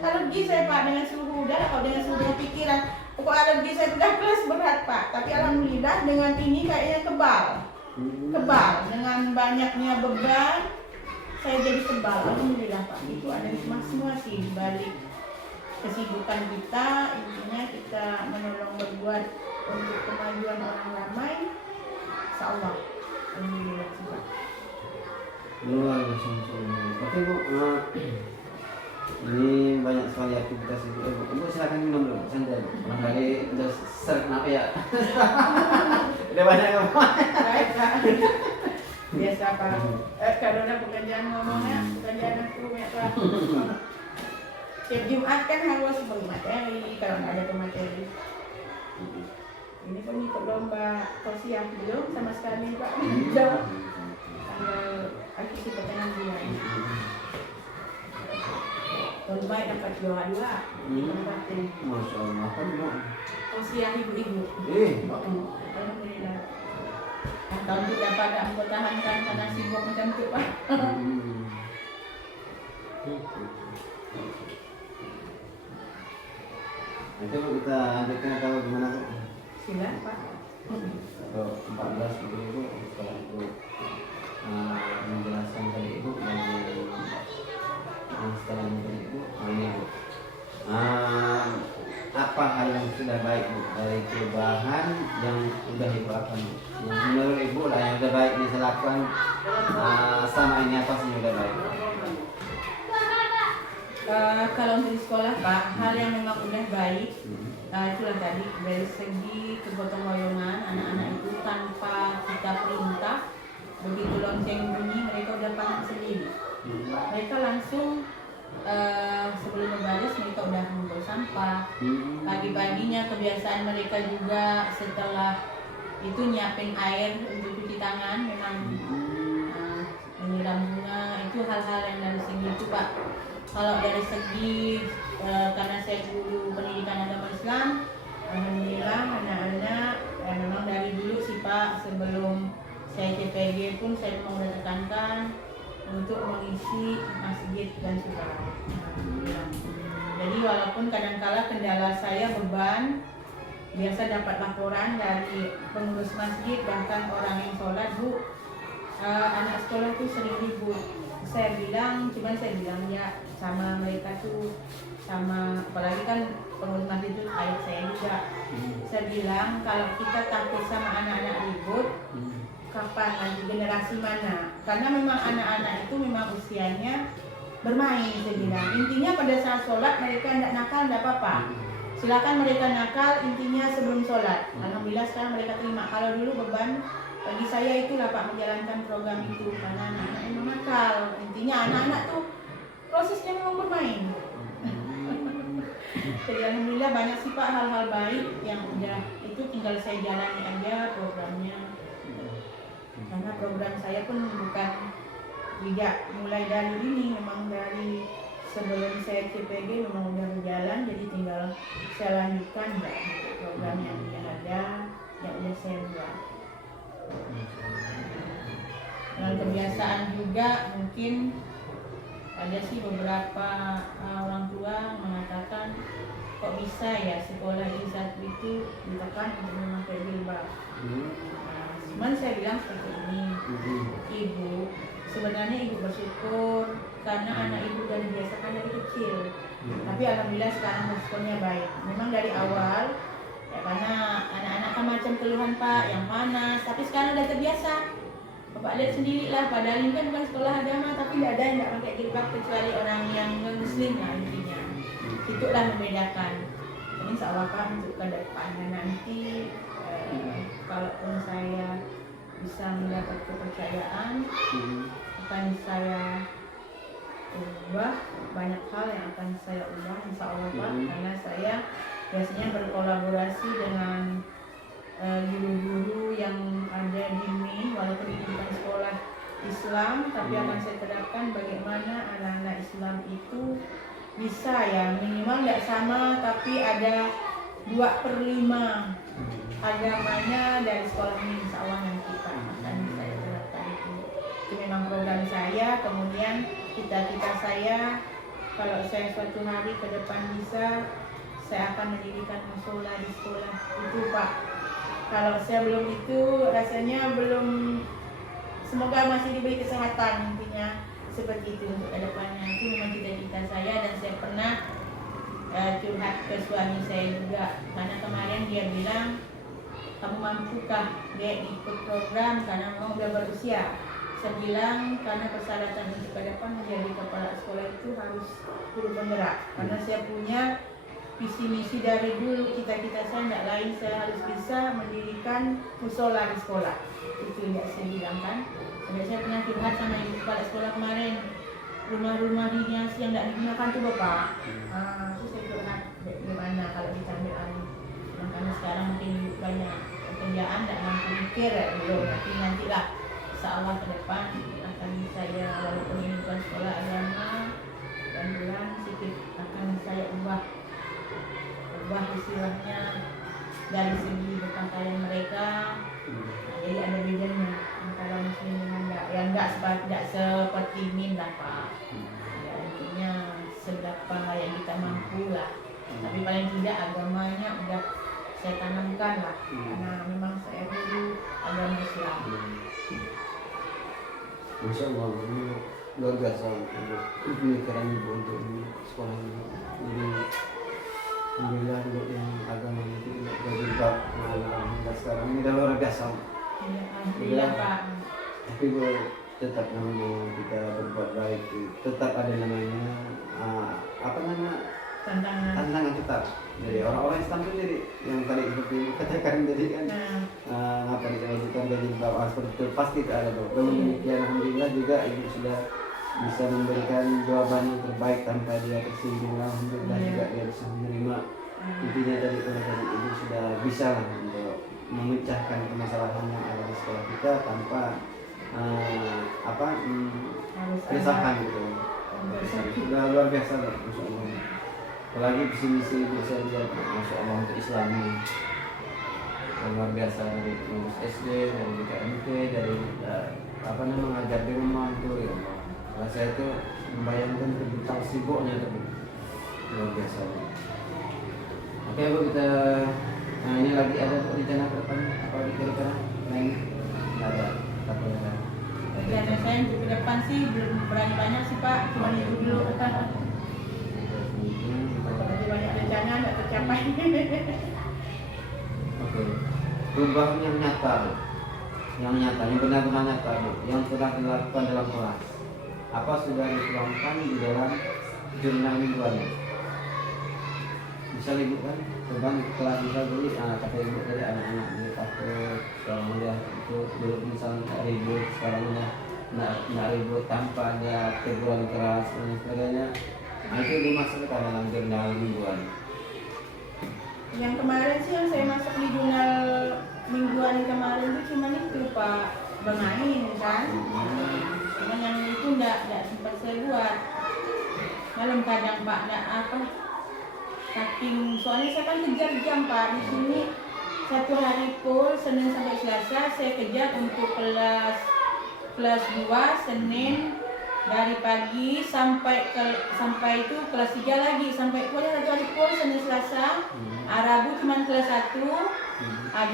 Alergi saya Pak dengan suhu, udah lah kalau dengan suhu pikiran. Pokok alergi saya udah kelas berat Pak, tapi alhamdulillah dengan ini kayaknya kebal dengan banyaknya beban saya jadi kebal. Alhamdulillah Pak, itu ada hikmah semua sih balik kesibukan kita, intinya kita menolong berbuat untuk kemajuan orang ramai, insyaallah. Alhamdulillah sih Pak. Luar biasa. Oke Bu, ini banyak sekali aktivitas ibu. Ibu silakan minum dulu, santai. Barangkali udah seret apa ya? Udah banyak ngomong. Baik Pak. Biasa Pak. Kalau ada pekerjaan ngomongnya, pekerjaan aku ya Pak. Setiap Jumat kan harus bermateri, kalau nggak ada pemateri. Ini pun ikut lomba tausiah belum sama sekali Pak. Jawab. Aku sih pertengahan bulan. Lomba dapat juara 2. Masya Allah, kan Bu? Tausiah ibu-ibu. Alhamdulillah. Tahun itu dapat mempertahankan karena sibuk macam itu Pak. Nanti Bu kita lanjutkan atau gimana Bu? Silakan Pak. Atau 14 gitu Bu, setelah itu menjelaskan tadi Ibu bagi setelah tadi Ibu, ini Bu. Apa hal yang sudah baik Bu dari perubahan yang sudah Ibu lakukan Bu? Yang menurut Ibu lah yang sudah baik yang saya lakukan sama ini apa sih yang sudah baik? Kalau untuk di sekolah Pak, hal yang memang udah baik, itulah tadi dari segi kegotong royongan anak-anak itu tanpa kita perintah, begitu lonceng bunyi mereka udah paham sendiri. Mereka langsung sebelum berbaris mereka udah mengumpul sampah. Pagi-paginya kebiasaan mereka juga setelah itu nyiapin air untuk cuci tangan, memang menyiram bunga, itu hal-hal yang dari segi itu Pak. Kalau dari segi karena saya guru pendidikan agama Islam, alhamdulillah anak-anak memang dari dulu sih Pak, sebelum saya CPG pun saya memang udah tekankan untuk mengisi masjid dan surau. Jadi walaupun kadang-kala kendala saya beban, biasa dapat laporan dari pengurus masjid bahkan orang yang sholat, Bu, anak sekolah tuh sering ribut. Saya bilang ya sama mereka tuh, sama apalagi kan pengurus masjid itu ayat saya juga. Saya bilang kalau kita takut sama anak-anak ribut, kapan nanti generasi mana? Karena memang anak-anak itu memang usianya bermain, saya bilang. Intinya pada saat sholat mereka tidak nakal, tidak apa-apa. Silakan mereka nakal, intinya sebelum sholat. Alhamdulillah sekarang mereka terima. Kalau dulu beban bagi saya itulah Pak menjalankan program itu, karena anak-anak memang nakal. Intinya anak-anak tuh prosesnya memang bermain. Jadi alhamdulillah banyak sih Pak hal-hal baik yang udah itu tinggal saya jalani aja programnya. Karena program saya pun bukan tidak mulai dari ini, memang dari sebelum saya CPG memang udah berjalan, jadi tinggal saya lanjutkan Mbak program yang udah ada, yang udah saya buat. Dengan kebiasaan juga mungkin ada sih beberapa orang tua mengatakan kok bisa ya sekolah di satu itu ditekan untuk memakai jilbab. Cuman saya bilang seperti ini, Ibu, sebenarnya Ibu bersyukur karena anak Ibu udah dibiasakan dari kecil. Tapi alhamdulillah sekarang responnya baik. Memang dari awal ya, karena anak-anak kan macam keluhan Pak yang panas, tapi sekarang udah terbiasa. Bapak lihat sendiri lah, padahal ini kan bukan sekolah agama, tapi tidak ada yang tidak pakai jilbab kecuali orang yang non-muslim lah intinya. Itulah membedakan. Ini insya-Allah Pak untuk ke depannya nanti kalaupun saya bisa mendapat kepercayaan, akan saya ubah banyak hal yang akan saya ubah insya-Allah Pak, karena saya biasanya berkolaborasi dengan guru-guru yang ada di MI, walaupun ini bukan sekolah Islam, tapi akan saya terapkan bagaimana anak-anak Islam itu bisa ya minimal tidak sama, tapi ada 2/5 agamanya dari sekolah ini insya Allah nanti Pak, akan saya terapkan itu. Itu memang program saya. Kemudian cita-cita saya, kalau saya suatu hari ke depan bisa, saya akan mendirikan musola di sekolah. Itu Pak. Kalau saya belum itu, rasanya belum. Semoga masih diberi kesehatan, intinya seperti itu untuk ke depannya. Itu memang cita-cita saya, dan saya pernah curhat ke suami saya juga, karena kemarin dia bilang, kamu mampukah dia ikut program karena memang udah berusia. Saya bilang karena persyaratan untuk ke depan menjadi kepala sekolah itu harus turut bergerak, karena saya punya visi misi dari dulu, cita-cita saya tidak lain, saya harus bisa mendirikan musola di sekolah. Itu yang saya bilang kan. Sampai saya pernah curhat sama ibu kepala sekolah kemarin, rumah-rumah dinasi yang tidak digunakan tuh Bapak. Terus saya curhat bagaimana kalau kita ambil alih. Makanya sekarang mungkin banyak pekerjaan, tidak mampu mikir belum, tapi nantilah insya Allah ke depan akan saya, walaupun ini bukan sekolah agama, dan bulan sedikit akan saya ubah istilahnya dari segi berpakaian mereka. Jadi ada bedanya antara muslim dengan enggak seperti ini lah Pak. Ya intinya seberapa yang kita mampu lah. Tapi paling tidak agamanya udah saya tanamkan lah, karena memang saya dulu agama Islam. Masya Allah, ini luar biasa pemikiran ibu untuk sekolah ini. Jadi alhamdulillah untuk yang agama itu tidak berjilbab, alhamdulillah sekarang ini udah luar biasa. Ya, alhamdulillah Pak. Tapi bu, tetap namanya kita berbuat baik, tetap ada namanya apa namanya tantangan tetap. Jadi orang-orang Islam sendiri yang tadi seperti ibu katakan tadi kan, apa diwajibkan gaji bawah seperti itu pasti ada bu. Demikian alhamdulillah juga ibu sudah bisa memberikan jawaban yang terbaik tanpa dia tersinggung. Alhamdulillah juga dia bisa menerima. Intinya tadi kalau tadi ibu sudah bisa lah untuk memecahkan permasalahan yang ada di sekolah kita tanpa keresahan gitu. Sudah luar biasa lah, Masya Allah. Apalagi visi-misi ibu saya lihat, Masya Allah, untuk Islam ini luar biasa, dari lulus SD, dari BKMT, dari mengajar di rumah itu ya Allah. Kalau saya itu membayangkan tentang sibuknya itu luar biasa. Oke Bu, kita ini lagi ada rencana ke depan apa kira-kira lain? Nggak ada apa ya? Rencana saya untuk ke depan sih belum berani banyak sih Pak, cuma itu dulu kan. Masih banyak rencana nggak tercapai. Oke. Perubahan yang nyata Bu, yang benar-benar nyata Bu, yang sudah dilakukan dalam kelas. Apa sudah dituangkan di dalam jurnal mingguannya? Bisa Ibu kan, coba kelas bisa beli, kata Ibu tadi anak-anak ini takut, sekarang udah itu dulu misalnya nggak ribut, sekarang udah nggak ribut tanpa ada teguran keras dan sebagainya. Nah itu dimasukkan dalam jurnal mingguan. Yang kemarin sih yang saya masuk di jurnal mingguan kemarin itu cuma itu Pak, bermain kan. Cuman yang itu enggak sempat saya buat. Malam kadang Pak enggak apa. Saking soalnya saya kan kejar jam Pak di sini. Satu hari full Senin sampai Selasa saya kejar untuk kelas 2 Senin dari pagi sampai itu kelas 3 lagi, sampai pokoknya satu hari full Senin Selasa. Rabu cuma kelas 1.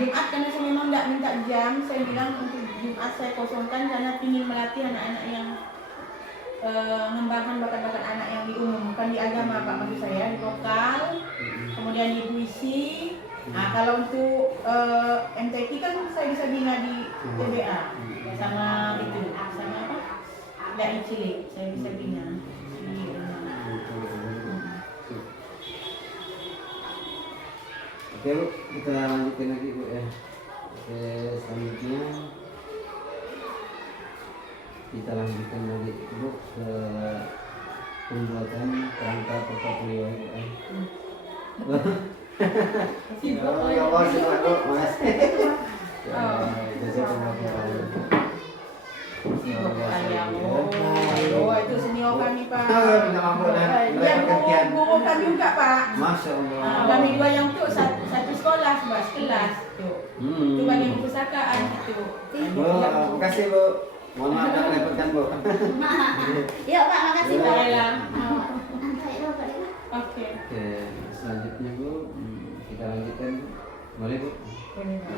Jumat karena saya memang tidak minta jam, saya bilang untuk Jumat saya kosongkan karena ingin melatih anak-anak yang mengembangkan bakat-bakat anak yang diumumkan di agama Pak, maksud saya di lokal, kemudian di puisi. Kalau untuk MTQ kan saya bisa bina di TBA sama itu, sama apa? Dai cilik, saya bisa bina. Oke Bu, kita lanjutkan lagi Bu ya. Oke, selanjutnya kita lanjutkan lagi Bu ke pembuatan kerangka portofolio Bu ya. Ya Allah, silakan Bu, Mas. Itu senior kami Pak. Ya, guru kami juga Pak. Masya Allah. Kami dua yang tuh satu sekolah, sekelas tuh. Itu bagi perpustakaan itu. Bu, terima kasih Bu. Mohon maaf tak merepotkan Bu. Ya Pak, makasih Pak. Baiklah. Oke. Oke. Oke, selanjutnya Bu, kita lanjutkan Bu. Boleh Bu? Boleh, Pak.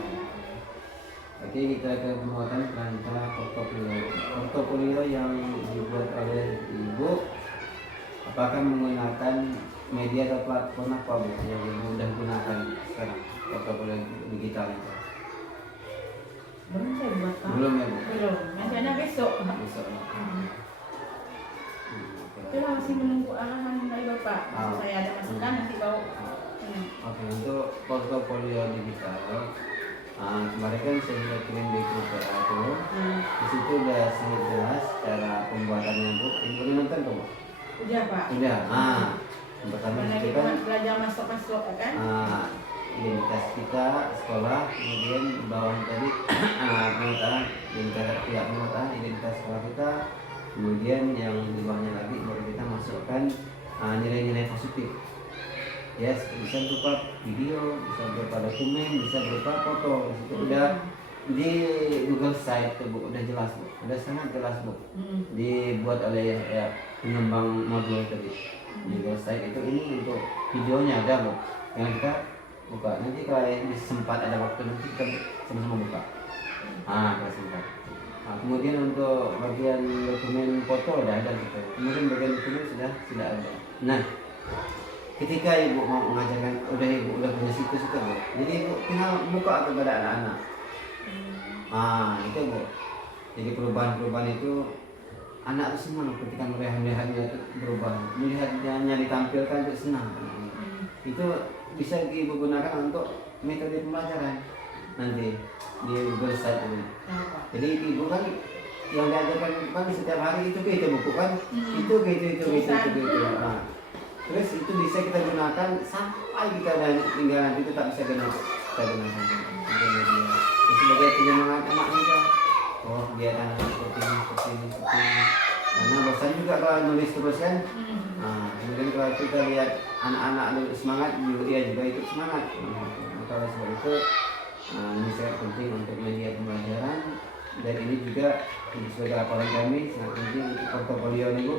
Oke, kita ke pembuatan kerangka portofolio. Portofolio yang dibuat oleh Ibu, apakah menggunakan media atau platform apa Bu yang Ibu sudah gunakan sekarang portofolio digital itu? Belum saya buat, Pak. Belum ya Bu? Belum. Rencana besok. Besok ya. Kita masih menunggu arahan dari Bapak. Ah. Saya ada masukan nanti bawa. Oke, untuk portofolio digital, kemarin kan saya sudah kirim di grup WA tuh. Di situ udah sangat jelas cara pembuatannya Bu. Ibu udah nonton tuh Bu? Udah, Pak. Udah. Yang pertama Karena itu kita kan belajar masuk-masuk kan. identitas kita sekolah, kemudian di bawah tadi pemetaan identitas pihak pemetaan identitas sekolah kita, kemudian yang di bawahnya lagi baru kita masukkan nilai-nilai positif. Ya, bisa berupa video, bisa berupa dokumen, bisa berupa foto. Di situ udah di Google Site tuh Bu, udah jelas Bu, udah sangat jelas Bu. Dibuat oleh pengembang modul tadi. Di Google Site itu ini untuk videonya ada Bu, yang kita buka. Nanti kalau sempat ada waktu nanti kita sama-sama buka. Kalau sempat. Kemudian untuk bagian dokumen foto udah ada gitu. Kemudian bagian dokumen sudah ada. Nah, ketika Ibu mau mengajarkan, Ibu udah punya situs itu Bu, jadi Ibu tinggal buka kepada anak-anak. Itu Bu. Jadi perubahan-perubahan itu anak itu senang ketika melihatnya itu berubah, melihatnya ditampilkan itu senang. Itu bisa Ibu gunakan untuk metode pembelajaran nanti di Google Site ini. Jadi Ibu kan yang diajarkan kan setiap hari itu buku kan, itu. Terus itu bisa kita gunakan sampai kita tinggal nanti tetap bisa kita gunakan media. Terus sebagai penyemangat anak kita. Oh, kegiatan seperti ini. Karena bosan juga kalau nulis terus kan. Kemudian kalau kita lihat anak-anak semangat, dia juga ikut semangat. Maka oleh sebab itu ini sangat penting untuk media pembelajaran, dan ini juga sebagai laporan kami sangat penting untuk portofolio ini Bu.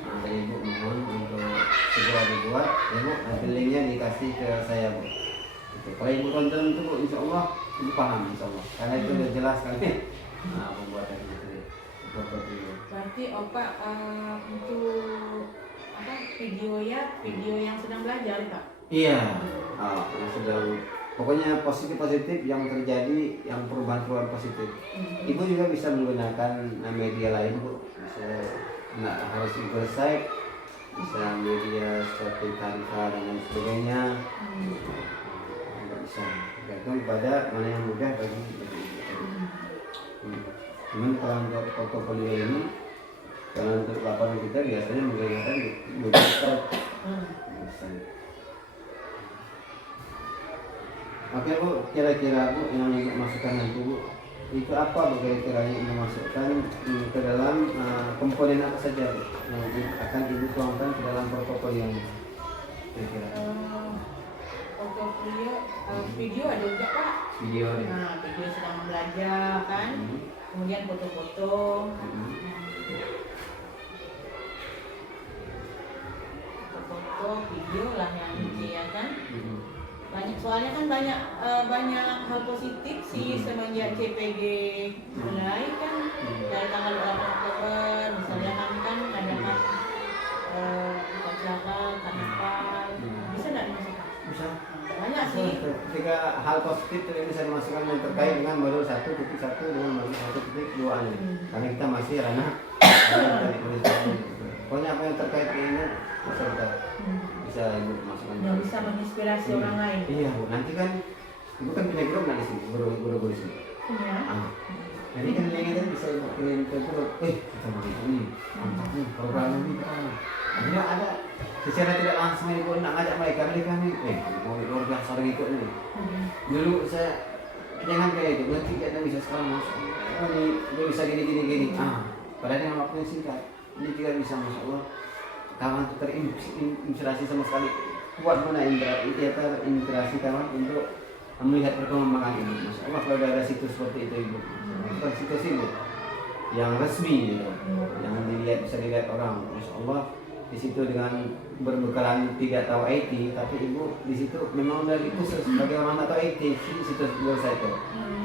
Jadi Ibu mohon untuk segera dibuat ya Bu, nanti linknya dikasih ke saya Bu. Kalau Ibu tonton itu Bu, insya Allah Ibu paham insya Allah, karena itu udah jelas kan pembuatan itu portofolio. Berarti Opa untuk video yang sedang belajar Pak? Iya, yang sedang pokoknya positif yang terjadi, yang perubahan positif. Ibu juga bisa menggunakan media lain Bu, bisa harus Google Site, bisa media seperti Canva dan lain sebagainya. Bisa tergantung pada mana yang mudah bagi Ibu. Cuman kalau untuk portofolio ini, kalau untuk laporan kita biasanya menggunakan Google Site. Oke Bu, kira-kira Bu yang Ibu masukkan nanti Bu, itu apa Bu kira-kira yang Ibu masukkan ke dalam komponen apa saja Bu yang akan Ibu tuangkan ke dalam portofolio ini? Kira-kira Portofolio video ada juga Pak? video nih. Video sedang belajar kan, kemudian foto-foto. Foto, video lah yang ya kan. Banyak, soalnya kan banyak hal positif sih semenjak CPG mulai kan dari tanggal 8 Oktober misalnya kan adakan upacara karnaval, bisa nggak dimasukkan? Bisa. Banyak sih. Ketika hal positif itu bisa dimasukkan yang terkait dengan baru 1.1 dengan baru 1.2 ini, karena kita masih ranah dari tulisan. Pokoknya apa yang terkait ini bisa Ibu masukkan. Yang bisa menginspirasi orang lain. Iya Bu, nanti kan Ibu kan punya grup di sini, guru-guru di sini. Iya. Jadi kan linknya kan bisa Ibu kirim ke grup. Kita mau ini, mantap nih program ini kita. Akhirnya ada secara tidak langsung Ibu nak ngajak mereka nih, mau luar biasa orang ikut nih. Dulu saya jangan kayak itu, nanti kita bisa sekarang masuk. Oh ini dia bisa gini. Padahal dengan waktu yang singkat, ini juga bisa masuk Allah. Kawan itu terinspirasi sama sekali. Kuat mana terinspirasi kawan untuk melihat perkembangan ini. Masya Allah kalau ada situs seperti itu Ibu. Bukan situs Ibu. yang resmi gitu. Yang bisa dilihat orang. Masya Allah di situ dengan berbekalan tidak tahu IT, tapi ibu di situ memang udah khusus sebagai orang tak tahu IT di situ website itu.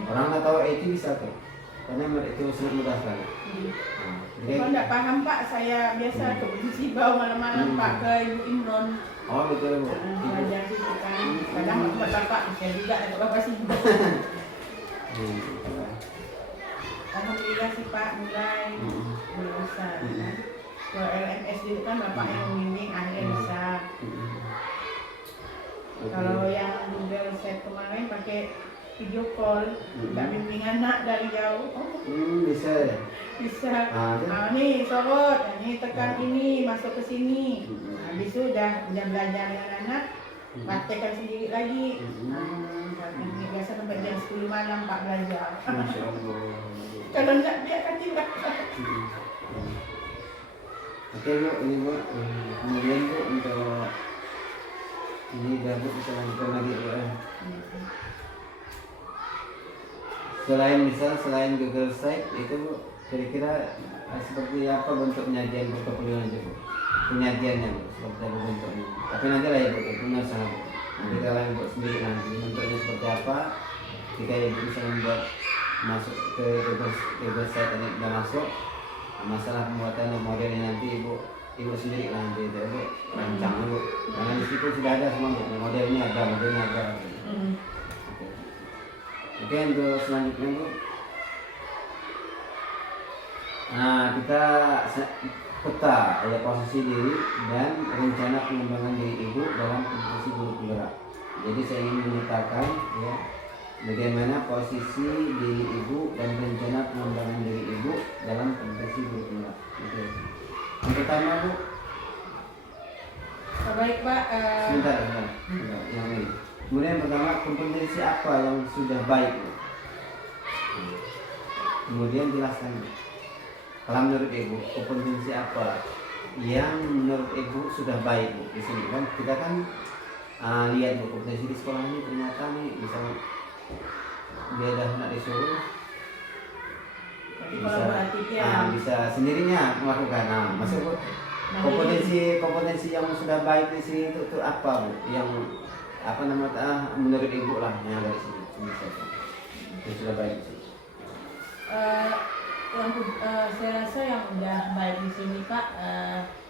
Orang tak tahu IT bisa tuh, karena itu sangat mudah sekali. Kalau nggak paham Pak, saya biasa ke Sibau malam-malam Pak ke Ibu Imron. Oh betul bu. Belajar situ kan. Kadang waktu bapak bisa juga ada bapak sih. Alhamdulillah sih Pak mulai bisa. Ke LMS dulu kan bapak yang membimbing akhirnya bisa. Kalau yang Google Set kemarin pakai video call, nggak bimbing anak dari jauh. Bisa ya. Bisa. Nih sorot, ini tekan ini, masuk ke sini. Habis itu udah belajar dengan anak, praktekkan sendiri lagi. Biasa sampai jam 10 malam Pak belajar. Masya Allah. Kalau enggak dia akan tidak. Oke bu, ini bu, kemudian bu untuk ini dah bu bisa lanjutkan lagi bu. Selain Google Site itu bu, kira-kira seperti apa bentuk penyajian portofolio nanti bu? Penyajiannya bu, seperti apa bentuknya? Tapi nanti lah ya bu, itu masalah bu. Nanti kalian buat sendiri nanti bentuknya seperti apa. Jika ibu bisa membuat masuk ke Google Site tadi sudah masuk. Masalah pembuatan modelnya nanti ibu sendiri nanti itu bu rancang bu. Karena di situ sudah ada semua bu, modelnya ada. Oke, untuk selanjutnya bu. Nah, kita peta ya posisi diri dan rencana pengembangan diri ibu dalam kompetisi guru penggerak. Jadi saya ingin memetakan ya bagaimana posisi diri ibu dan rencana pengembangan diri ibu dalam kompetisi guru penggerak. Oke. Yang pertama bu. Baik Pak. Sebentar. Yang ini. Kemudian yang pertama, kompetensi apa yang sudah baik bu? Kemudian jelaskan bu. Kalau menurut ibu, kompetensi apa yang menurut ibu sudah baik bu? Di sini kan kita kan lihat bu, kompetensi di sekolah ini ternyata nih bisa dia dah nak disuruh bisa sendirinya melakukan. Maksud bu, kompetensi yang sudah baik di sini itu apa bu? Yang apa namanya menurut ibu lah yang ada di sini yang sudah baik di sini. Saya rasa yang udah baik di sini Pak,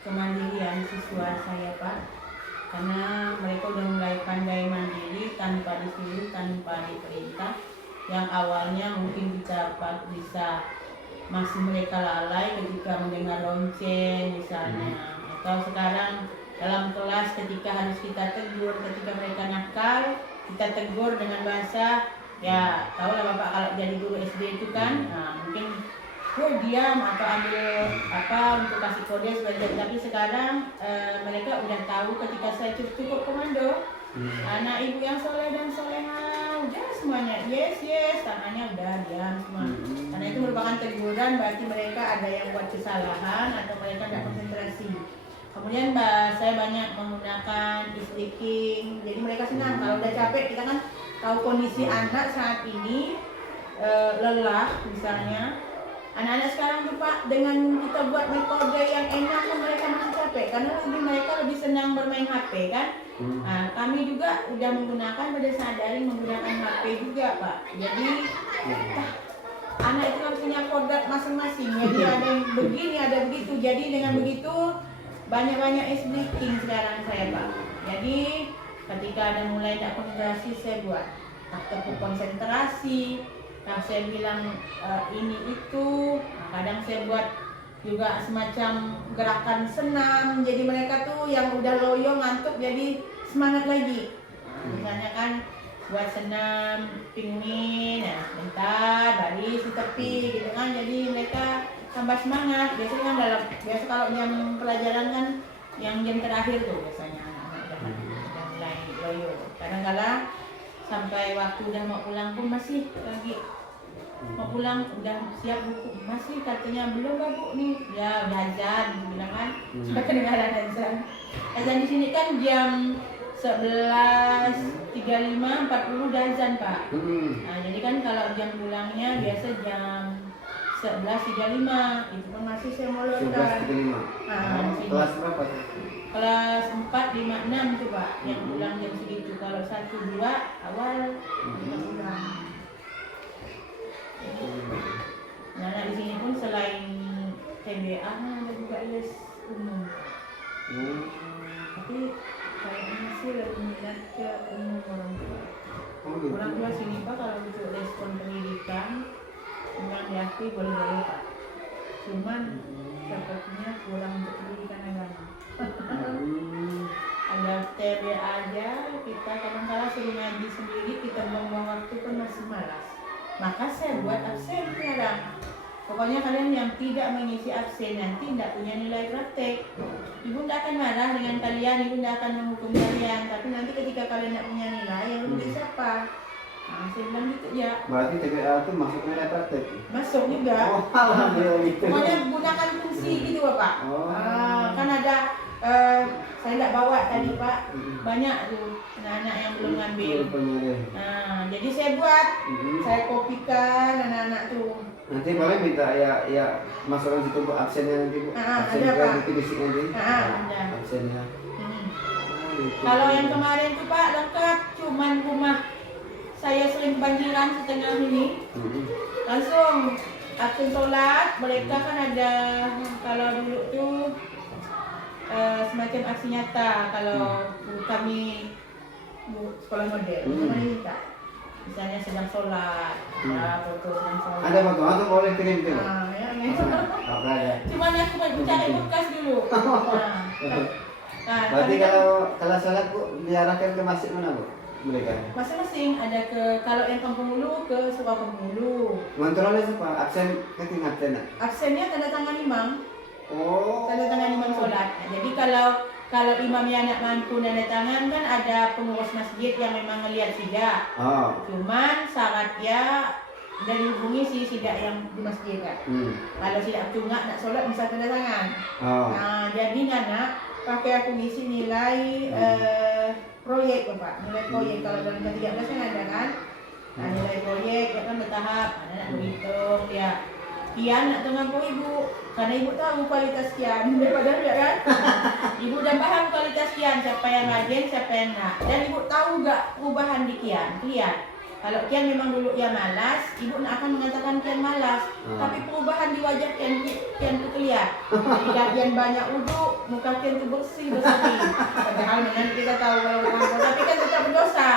kemandirian siswa saya Pak, karena mereka udah mulai pandai mandiri tanpa disuruh, tanpa diperintah. Yang awalnya mungkin kita bisa masih mereka lalai ketika mendengar lonceng misalnya, atau sekarang dalam kelas ketika harus kita tegur, ketika mereka nakal kita tegur dengan bahasa ya tahu lah Bapak kalau jadi guru SD itu kan mungkin diam atau ambil apa untuk kasih kode sebagai. Tapi sekarang mereka udah tahu ketika saya cukup komando anak ibu yang soleh dan soleha udah semuanya yes tangannya udah diam semua. Karena itu merupakan teguran berarti mereka ada yang buat kesalahan atau mereka tidak konsentrasi. Kemudian saya banyak menggunakan e-speaking, jadi mereka senang. Kalau udah capek, kita kan tahu kondisi anak saat ini lelah misalnya. Anak-anak sekarang tuh Pak, dengan kita buat metode yang enak kan mereka masih capek karena mereka lebih senang bermain HP kan. Nah, kami juga udah menggunakan pada saat daring menggunakan HP juga Pak. Jadi anak itu kan punya kodrat masing-masing. Jadi ada yang begini, ada begitu. Jadi dengan begitu banyak-banyak e-speaking sekarang saya Pak. Jadi ketika ada mulai tak konsentrasi saya buat tepuk konsentrasi. Nah, saya bilang ini itu. Nah, kadang saya buat juga semacam gerakan senam. Jadi mereka tuh yang udah loyo ngantuk jadi semangat lagi. Misalnya kan buat senam pingin, ya sebentar baris di tepi gitu kan. Jadi mereka tambah semangat. Biasanya kan biasa kalau jam pelajaran kan yang jam terakhir tuh biasanya anak-anak udah mulai loyo. Kadang-kadang sampai waktu udah mau pulang pun masih lagi mau pulang udah siap buku masih katanya belum Bu nih ya udah azan bilang kan sudah kedengaran azan di sini kan jam 11.35 40 udah azan Pak. Nah jadi kan kalau jam pulangnya biasa jam 11.35 itu pun masih saya molorkan. 11.35. Nah, di sini. Kelas berapa tuh? Kelas 4, 5, 6 tuh Pak, yang ulang jam segitu. Kalau 1, 2 awal kita ulang. Nah, di sini pun selain TBA ada juga les umum. Tapi kayaknya sih lebih minat ke umum orang tua. Gitu. Orang tua sini Pak kalau untuk les pendidikan memang diakui boleh-boleh Pak. Cuman sepertinya kurang untuk pendidikan agama. Ada TBA aja kita kadang-kadang suruh ngaji sendiri, kita buang-buang waktu pun masih malas. Maka saya buat absen kadang. Pokoknya kalian yang tidak mengisi absen nanti tidak punya nilai praktek. Ibu tidak akan marah dengan kalian, ibu tidak akan menghukum kalian. Tapi nanti ketika kalian tidak punya nilai, yang rugi siapa? Nah, saya bilang gitu ya. Berarti TBA itu masuk nilai praktek? Masuk juga. Oh, alhamdulillah gitu. Pokoknya gunakan fungsi gitu Bapak. Oh. Kan ada, saya tidak bawa tadi Pak. Banyak tuh anak-anak yang belum ngambil. Nah, jadi saya buat, saya kopikan anak-anak tuh. Nanti boleh minta ya masukkan situ Bu absennya nanti Bu. Absen ada, juga Pak. nanti basic nanti. Ada. Absennya. Gitu. Kalau yang kemarin tuh Pak lengkap, cuman rumah saya sering kebanjiran setengah ini. Langsung absen sholat, mereka kan ada kalau dulu tuh semacam aksi nyata kalau kami sekolah model, misalnya sedang sholat, foto sedang sholat. Ada foto atau boleh kirim tuh? Ya. Apa ada? Cuman aku mencari bekas dulu. Nah, Berarti kalau sholat Bu diarahkan ke masjid mana Bu? Mereka. masing-masing ada ke kalau yang Kampung Hulu ke Kampung Hulu. Kontrolnya siapa? Absen keting absen. Absennya tanda tangan imam. Oh. Tanda tangan imam sholat. Nah, jadi kalau imamnya anak mampu tanda tangan kan ada pengurus masjid yang memang ngelihat sidak. Oh. Cuman syaratnya dari hubungi si sidak yang di masjid kan. Kalau sidak tunggak nak sholat bisa tanda tangan. Oh. Nah jadi anak pakai aku ngisi nilai proyek Bapak, nilai proyek kalau dalam ke-13 kan ada kan. Nah nilai proyek ya kan bertahap, anak berhitung ya. Kian nak tengah ibu, karena ibu tahu kualitas kian daripada dia kan. Ibu udah paham kualitas kian, siapa yang rajin, siapa yang enggak. Dan ibu tahu gak perubahan di kian. Kalau kian memang dulu yang malas, ibu akan mengatakan kian malas. Tapi perubahan di wajah kian itu kelihatan. Ketika kian banyak uduk, muka kian itu bersih. Padahal dengan kita tahu kalau ngampur, tapi kan tetap berdosa.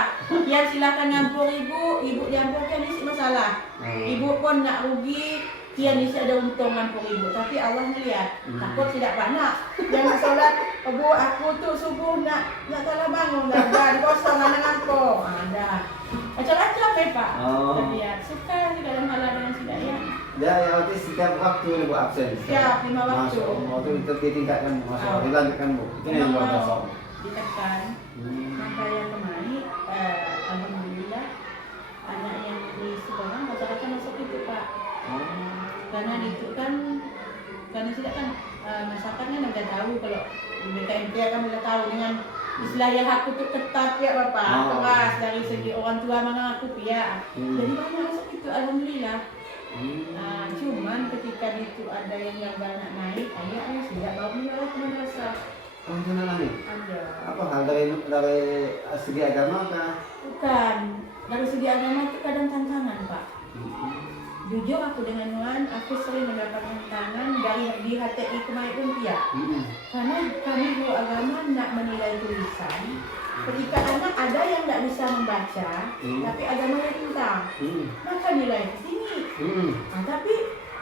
Kian silakan ngampur ibu diampur kian isi masalah. Ibu pun nak rugi, kian isi ada untung ngampur ibu. Tapi Allah melihat, takut tidak panak. Jangan sholat, ibu aku tuh subuh nak salah bangun, dan kosong anak ngampur. Ada. Acak-acak ya Pak. Tapi ya suka sih kalau malah dengan si Daya. Ya, berarti setiap waktu Ibu absen. Siap 5 waktu. Masuk, waktu itu ditingkatkan, masuk, dilanjutkan Bu. Itu yang luar biasa. Ditekan. Maka yang kemarin, alhamdulillah anak yang di sekolah rata-rata masuk itu Pak. Karena itu kan, karena tidak kan masyarakatnya udah tahu kalau di BKMT kan udah tahu dengan istilah yang aku tuh ketat ya Bapak, keras dari segi orang tua mana aku ya. Jadi banyak masuk itu alhamdulillah. Nah, cuman ketika itu ada yang banyak naik, ayahnya tidak mau nilai ke madrasah. Oh, itu nalami? Ada. Apa hal dari segi agama kah? Bukan, dari segi agama itu kadang tantangan Pak. Jujur aku dengan Nuan, aku sering mendapat tantangan dari di HTI kemarin pun ya. Karena kami guru agama nak menilai tulisan. Ketika anak ada yang tidak bisa membaca, tapi agamanya tentang, maka nilai tinggi. Nah, tapi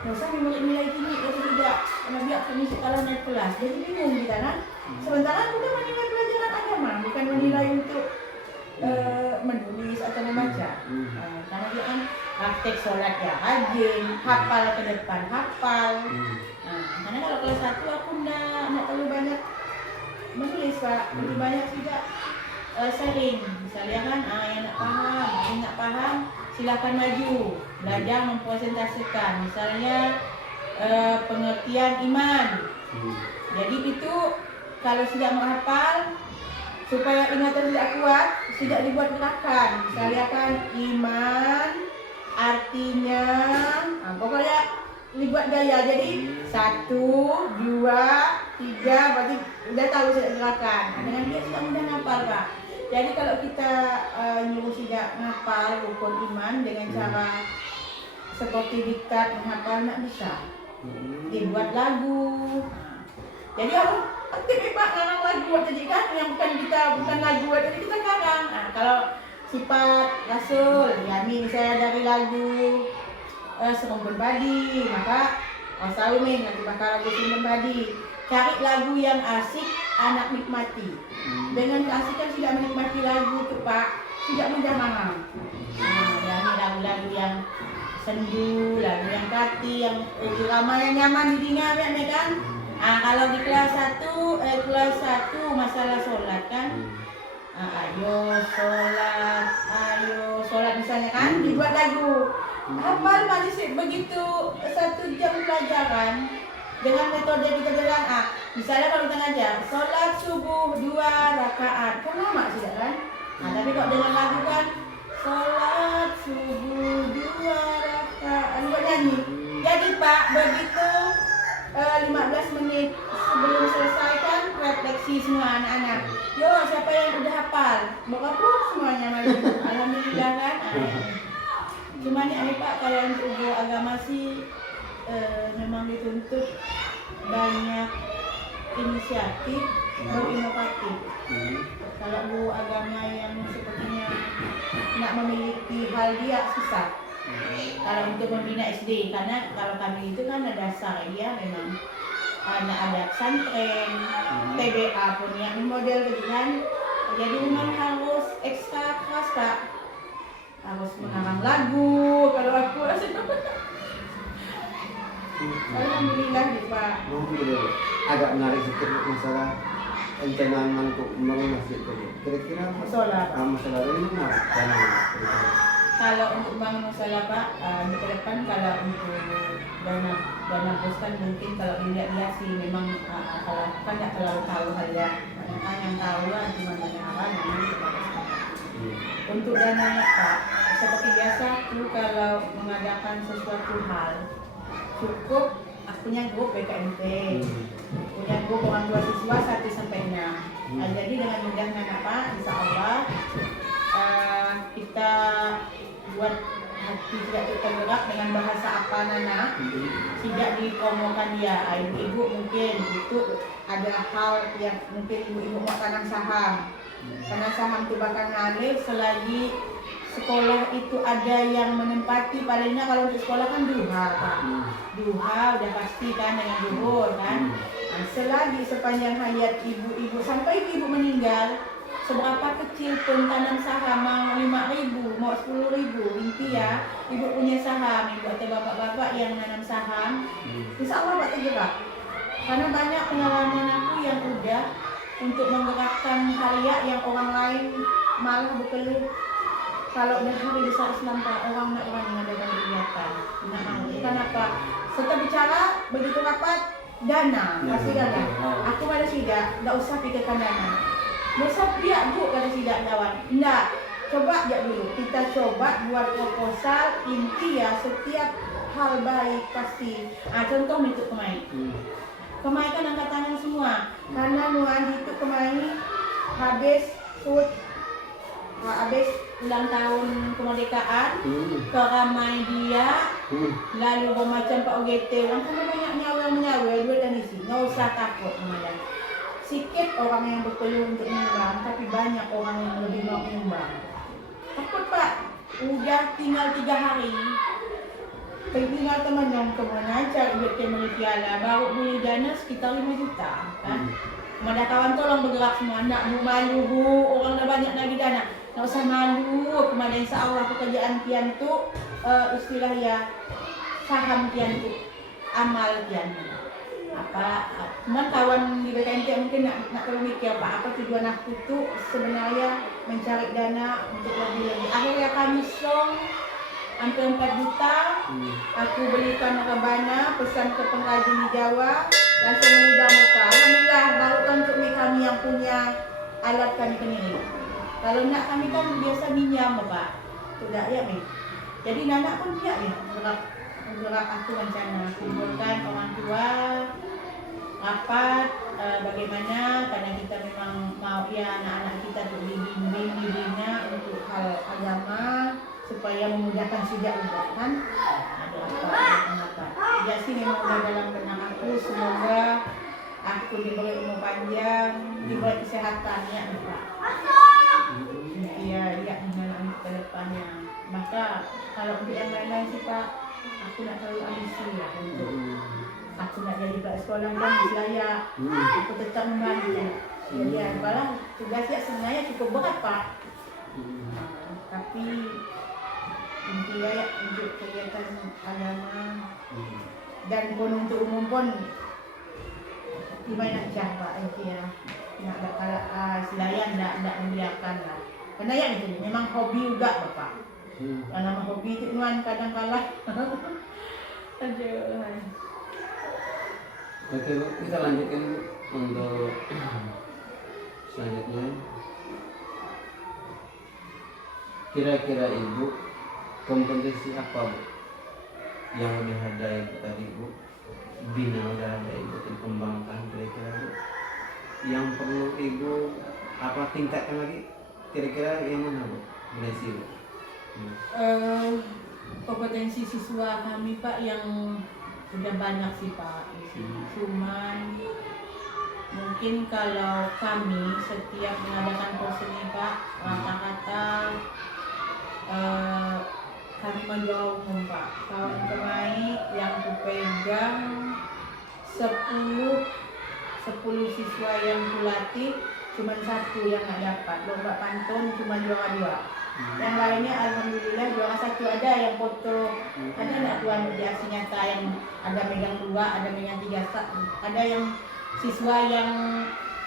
dosa memberi nilai tinggi atau tidak, karena biar kami sekolah naik kelas, jadi bingung kita kan. Sementara kita menilai pelajaran agama, bukan menilai untuk menulis atau membaca. Karena dia kan praktek sholat ya rajin, hafal ke depan hafal. Karena kalau kelas 1 aku nggak terlalu banyak menulis Pak, lebih banyak juga sharing. Misalnya kan yang nak paham, yang nak paham silakan maju, belajar mempresentasikan. Misalnya pengertian iman. Jadi itu kalau sudah menghafal supaya ingatan tidak kuat, tidak dibuat gerakan. Misalnya kan iman artinya, pokoknya dibuat gaya. Jadi 1, 2, 3, berarti udah tahu sudah gerakan. Dengan dia sudah mudah ngapal Pak. Jadi kalau kita nyuruh tidak ngapal rukun iman dengan cara seperti diktat menghafal nak bisa. Dibuat lagu. Jadi orang aktif Pak ngarang lagu jadi kan yang bukan lagu jadi kita karang. Nah, kalau sifat Rasul, ya ini misalnya dari lagu Serumpun Padi, maka tahu nih nanti bakal lagu Serumpun Padi. Cari lagu yang asik, anak nikmati. Dengan keasikan tidak menikmati lagu itu Pak, tidak mudah marah. Nah, ya ini lagu-lagu yang sendu, lagu yang kati, yang irama yang nyaman didengar ya kan. Nah, kalau di kelas 1 masalah sholat kan. Ayo sholat misalnya kan dibuat lagu. Hafal masih begitu 1 jam pelajaran dengan metode kita bilang misalnya kalau kita ngajar sholat subuh 2 rakaat kan lama sudah kan. Nah, tapi kok dengan lagu kan sholat subuh 2 rakaat buat nyanyi. Jadi Pak begitu 15 menit sebelum selesai kan refleksi semua anak-anak. Yo siapa yang udah hafal? Bokapur semuanya maju. Alhamdulillah kan. Cuma nih Pak kalau untuk guru agama sih memang dituntut banyak inisiatif dan inovatif. Kalau guru agama yang sepertinya nak memiliki hal dia susah. Kalau untuk membina SD, karena kalau kami itu kan ada dasar ya memang ada pesantren, TBA pun yang model gitu kan. Jadi memang harus ekstra keras Pak. Harus mengarang lagu, kalau aku alhamdulillah nih Pak. Agak menarik sedikit masalah pencernaan untuk membangun masjid itu. Kira-kira Masalah ini menarik karena kalau untuk bangun masalah Pak, di ke depan kalau untuk dana bos kan mungkin kalau dilihat sih memang kalau kan nggak terlalu tahu hal ya. Banyak yang tahu lah cuma banyak orang yang untuk dananya Pak, seperti biasa aku kalau mengadakan sesuatu hal cukup aku punya grup PKMP, punya grup orang tua siswa 1 sampai 6. Jadi dengan mudahnya Pak, insya Allah kita buat hati tidak tergerak dengan bahasa apa Nana, tidak dipromokan dia. Ibu-ibu mungkin itu ada hal yang mungkin ibu-ibu mau tanam saham, karena saham itu bakal ngalir selagi sekolah itu ada yang menempati. Palingnya kalau untuk sekolah kan duha Pak, duha udah pasti kan dengan duhur kan. Nah, selagi sepanjang hayat ibu-ibu sampai ibu meninggal, seberapa kecil pun tanam saham mau 5.000 mau 10.000 inti ya ibu punya saham, ibu atau bapak-bapak yang nanam saham, insya Allah Pak tergerak. Karena banyak pengalaman aku yang udah untuk menggerakkan karya yang orang lain malah berkeluh kalau udah hari besar Islam Pak, orang nak berani mengadakan kegiatan. Nah, itu kenapa? Setelah bicara begitu rapat dana, pasti dana. Aku pada tidak usah pikirkan dana. Besok dia Bu pada tidak kawan. Enggak, coba aja dulu. Kita coba buat proposal inti ya setiap hal baik pasti. Contoh untuk Kemai. Kemai kan angkat tangan semua. Karena Nuan itu Kemai habis ulang tahun kemerdekaan, keramai dia, lalu bermacam Pak OGT, orang kan banyak nyawer duit dan isi. Nggak usah takut kemudian. Sikit orang yang berpeluang untuk menyumbang, tapi banyak orang yang lebih mau menyumbang. Takut Pak, udah tinggal 3 hari, tinggal teman yang kemana cari duit ke piala, baru beli dana sekitar 5 juta kan. Kemudian kawan tolong bergerak semua, nak malu Bu, orang dah banyak lagi dana. Nggak usah malu, kemudian insya Allah pekerjaan pian tu istilah ya saham pian tu, amal pian. Cuman kawan di BKMT mungkin nak perlu mikir apa tujuan aku tu sebenarnya mencari dana untuk lebih. Akhirnya kami song hampir 4 juta, aku belikan rebana, pesan ke pengrajin di Jawa, langsung meninggal muka. Alhamdulillah, baru untuk kami yang punya alat kami sendiri. Kalau nak kami kan biasa minjam Pak, tidak ya nih. Jadi anak pun dia nih, bergerak aku rencana kumpulkan orang tua rapat bagaimana karena kita memang mau ya anak-anak kita untuk dibimbing dibina untuk hal agama supaya memudahkan sejak juga kan ada apa ya sih memang udah dalam benak aku semoga aku diberi umur panjang diberi kesehatan ya Pak iya dengan ke depannya maka kalau untuk yang lain-lain sih Pak aku nak terlalu ambisi ya untuk aku nak jadi Pak sekolah kan layak aku tetap membantu jadi apalah tugas ya sebenarnya cukup berat Pak tapi intinya ya untuk kegiatan agama dan pun untuk umum pun gimana nak Pak intinya nak ada kalah selayan nak membiarkan lah karena ya itu memang hobi juga Bapak nama hobi itu nuan kadang kalah aduh. Oke Bu, kita lanjutkan untuk selanjutnya. Kira-kira Ibu kompetisi apa Bu yang udah ada Ibu tadi Bu, bina udah ada Ibu dikembangkan kira-kira Bu, yang perlu Ibu apa tingkatkan lagi kira-kira yang mana Bu? Berisi Bu. Kompetensi siswa kami Pak yang udah banyak sih Pak di sini. Cuman mungkin kalau kami setiap mengadakan kursus ini Pak rata-rata kami menjual umum Pak. Kalau kemarin yang kupegang 10 siswa yang kulatih cuma 1 yang nggak dapat lomba pantun cuma juara 2. Yang lainnya alhamdulillah juara 1 ada yang foto ada anak tuan di aksi nyata yang ada megang 2 ada megang 3 ada yang siswa yang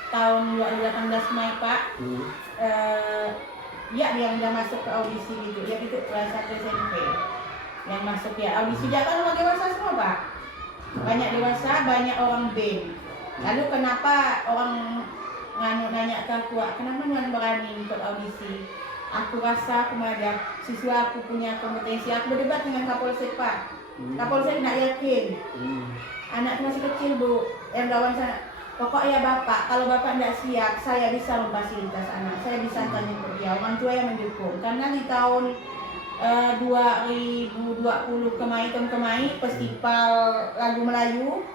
tahun 2018 Mei Pak ya yang udah masuk ke audisi gitu ya itu kelas 1 SMP yang masuk ya audisi jangan orang dewasa semua Pak banyak dewasa banyak orang band lalu kenapa orang nanya ke aku kenapa nuan berani ikut audisi aku rasa kemudian siswa aku punya kompetensi aku berdebat dengan Kapolsek Pak Kapolsek nak yakin anak masih kecil Bu yang lawan sana pokoknya Bapak kalau Bapak tidak siap saya bisa memfasilitas anak saya bisa tanya ke dia orang tua yang mendukung karena di tahun 2020 kemarin festival lagu Melayu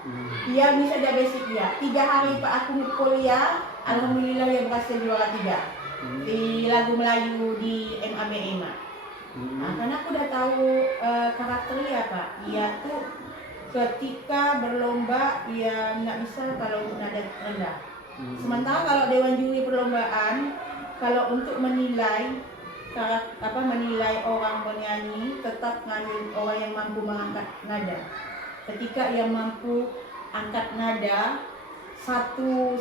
dia bisa jadi basic dia 3 hari Pak aku kuliah alhamdulillah dia berhasil juara 3 di lagu Melayu di MABMA. Karena aku udah tahu karakternya Pak. Dia tuh ketika berlomba dia nggak bisa kalau untuk nada rendah. Sementara kalau dewan juri perlombaan kalau untuk menilai menilai orang bernyanyi tetap ngambil orang yang mampu mengangkat nada. Ketika yang mampu angkat nada satu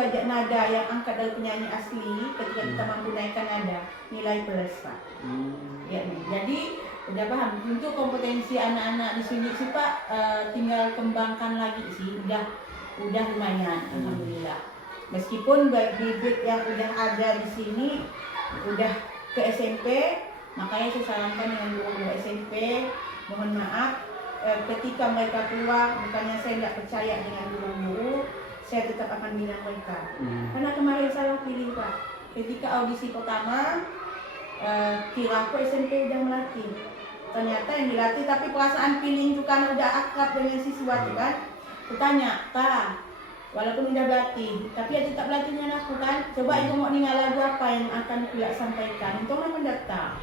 aja nada yang angkat dari penyanyi asli ketika kita mampu naikkan nada nilai plus Pak. Ya, jadi udah paham untuk kompetensi anak-anak di sini sih Pak tinggal kembangkan lagi sih udah lumayan alhamdulillah. Meskipun bibit yang udah ada di sini udah ke SMP makanya saya sarankan dengan guru-guru SMP mohon maaf ketika mereka keluar bukannya saya tidak percaya dengan guru-guru saya tetap akan bina mereka karena kemarin salah pilih Pak ketika audisi pertama kira aku SMP udah melatih ternyata yang dilatih tapi perasaan pilih itu karena udah akrab dengan siswa itu kan kutanya Pak walaupun udah berlatih tapi ya tetap berlatih dengan aku kan coba ibu mau dengar lagu apa yang akan aku sampaikan untuk mendaftar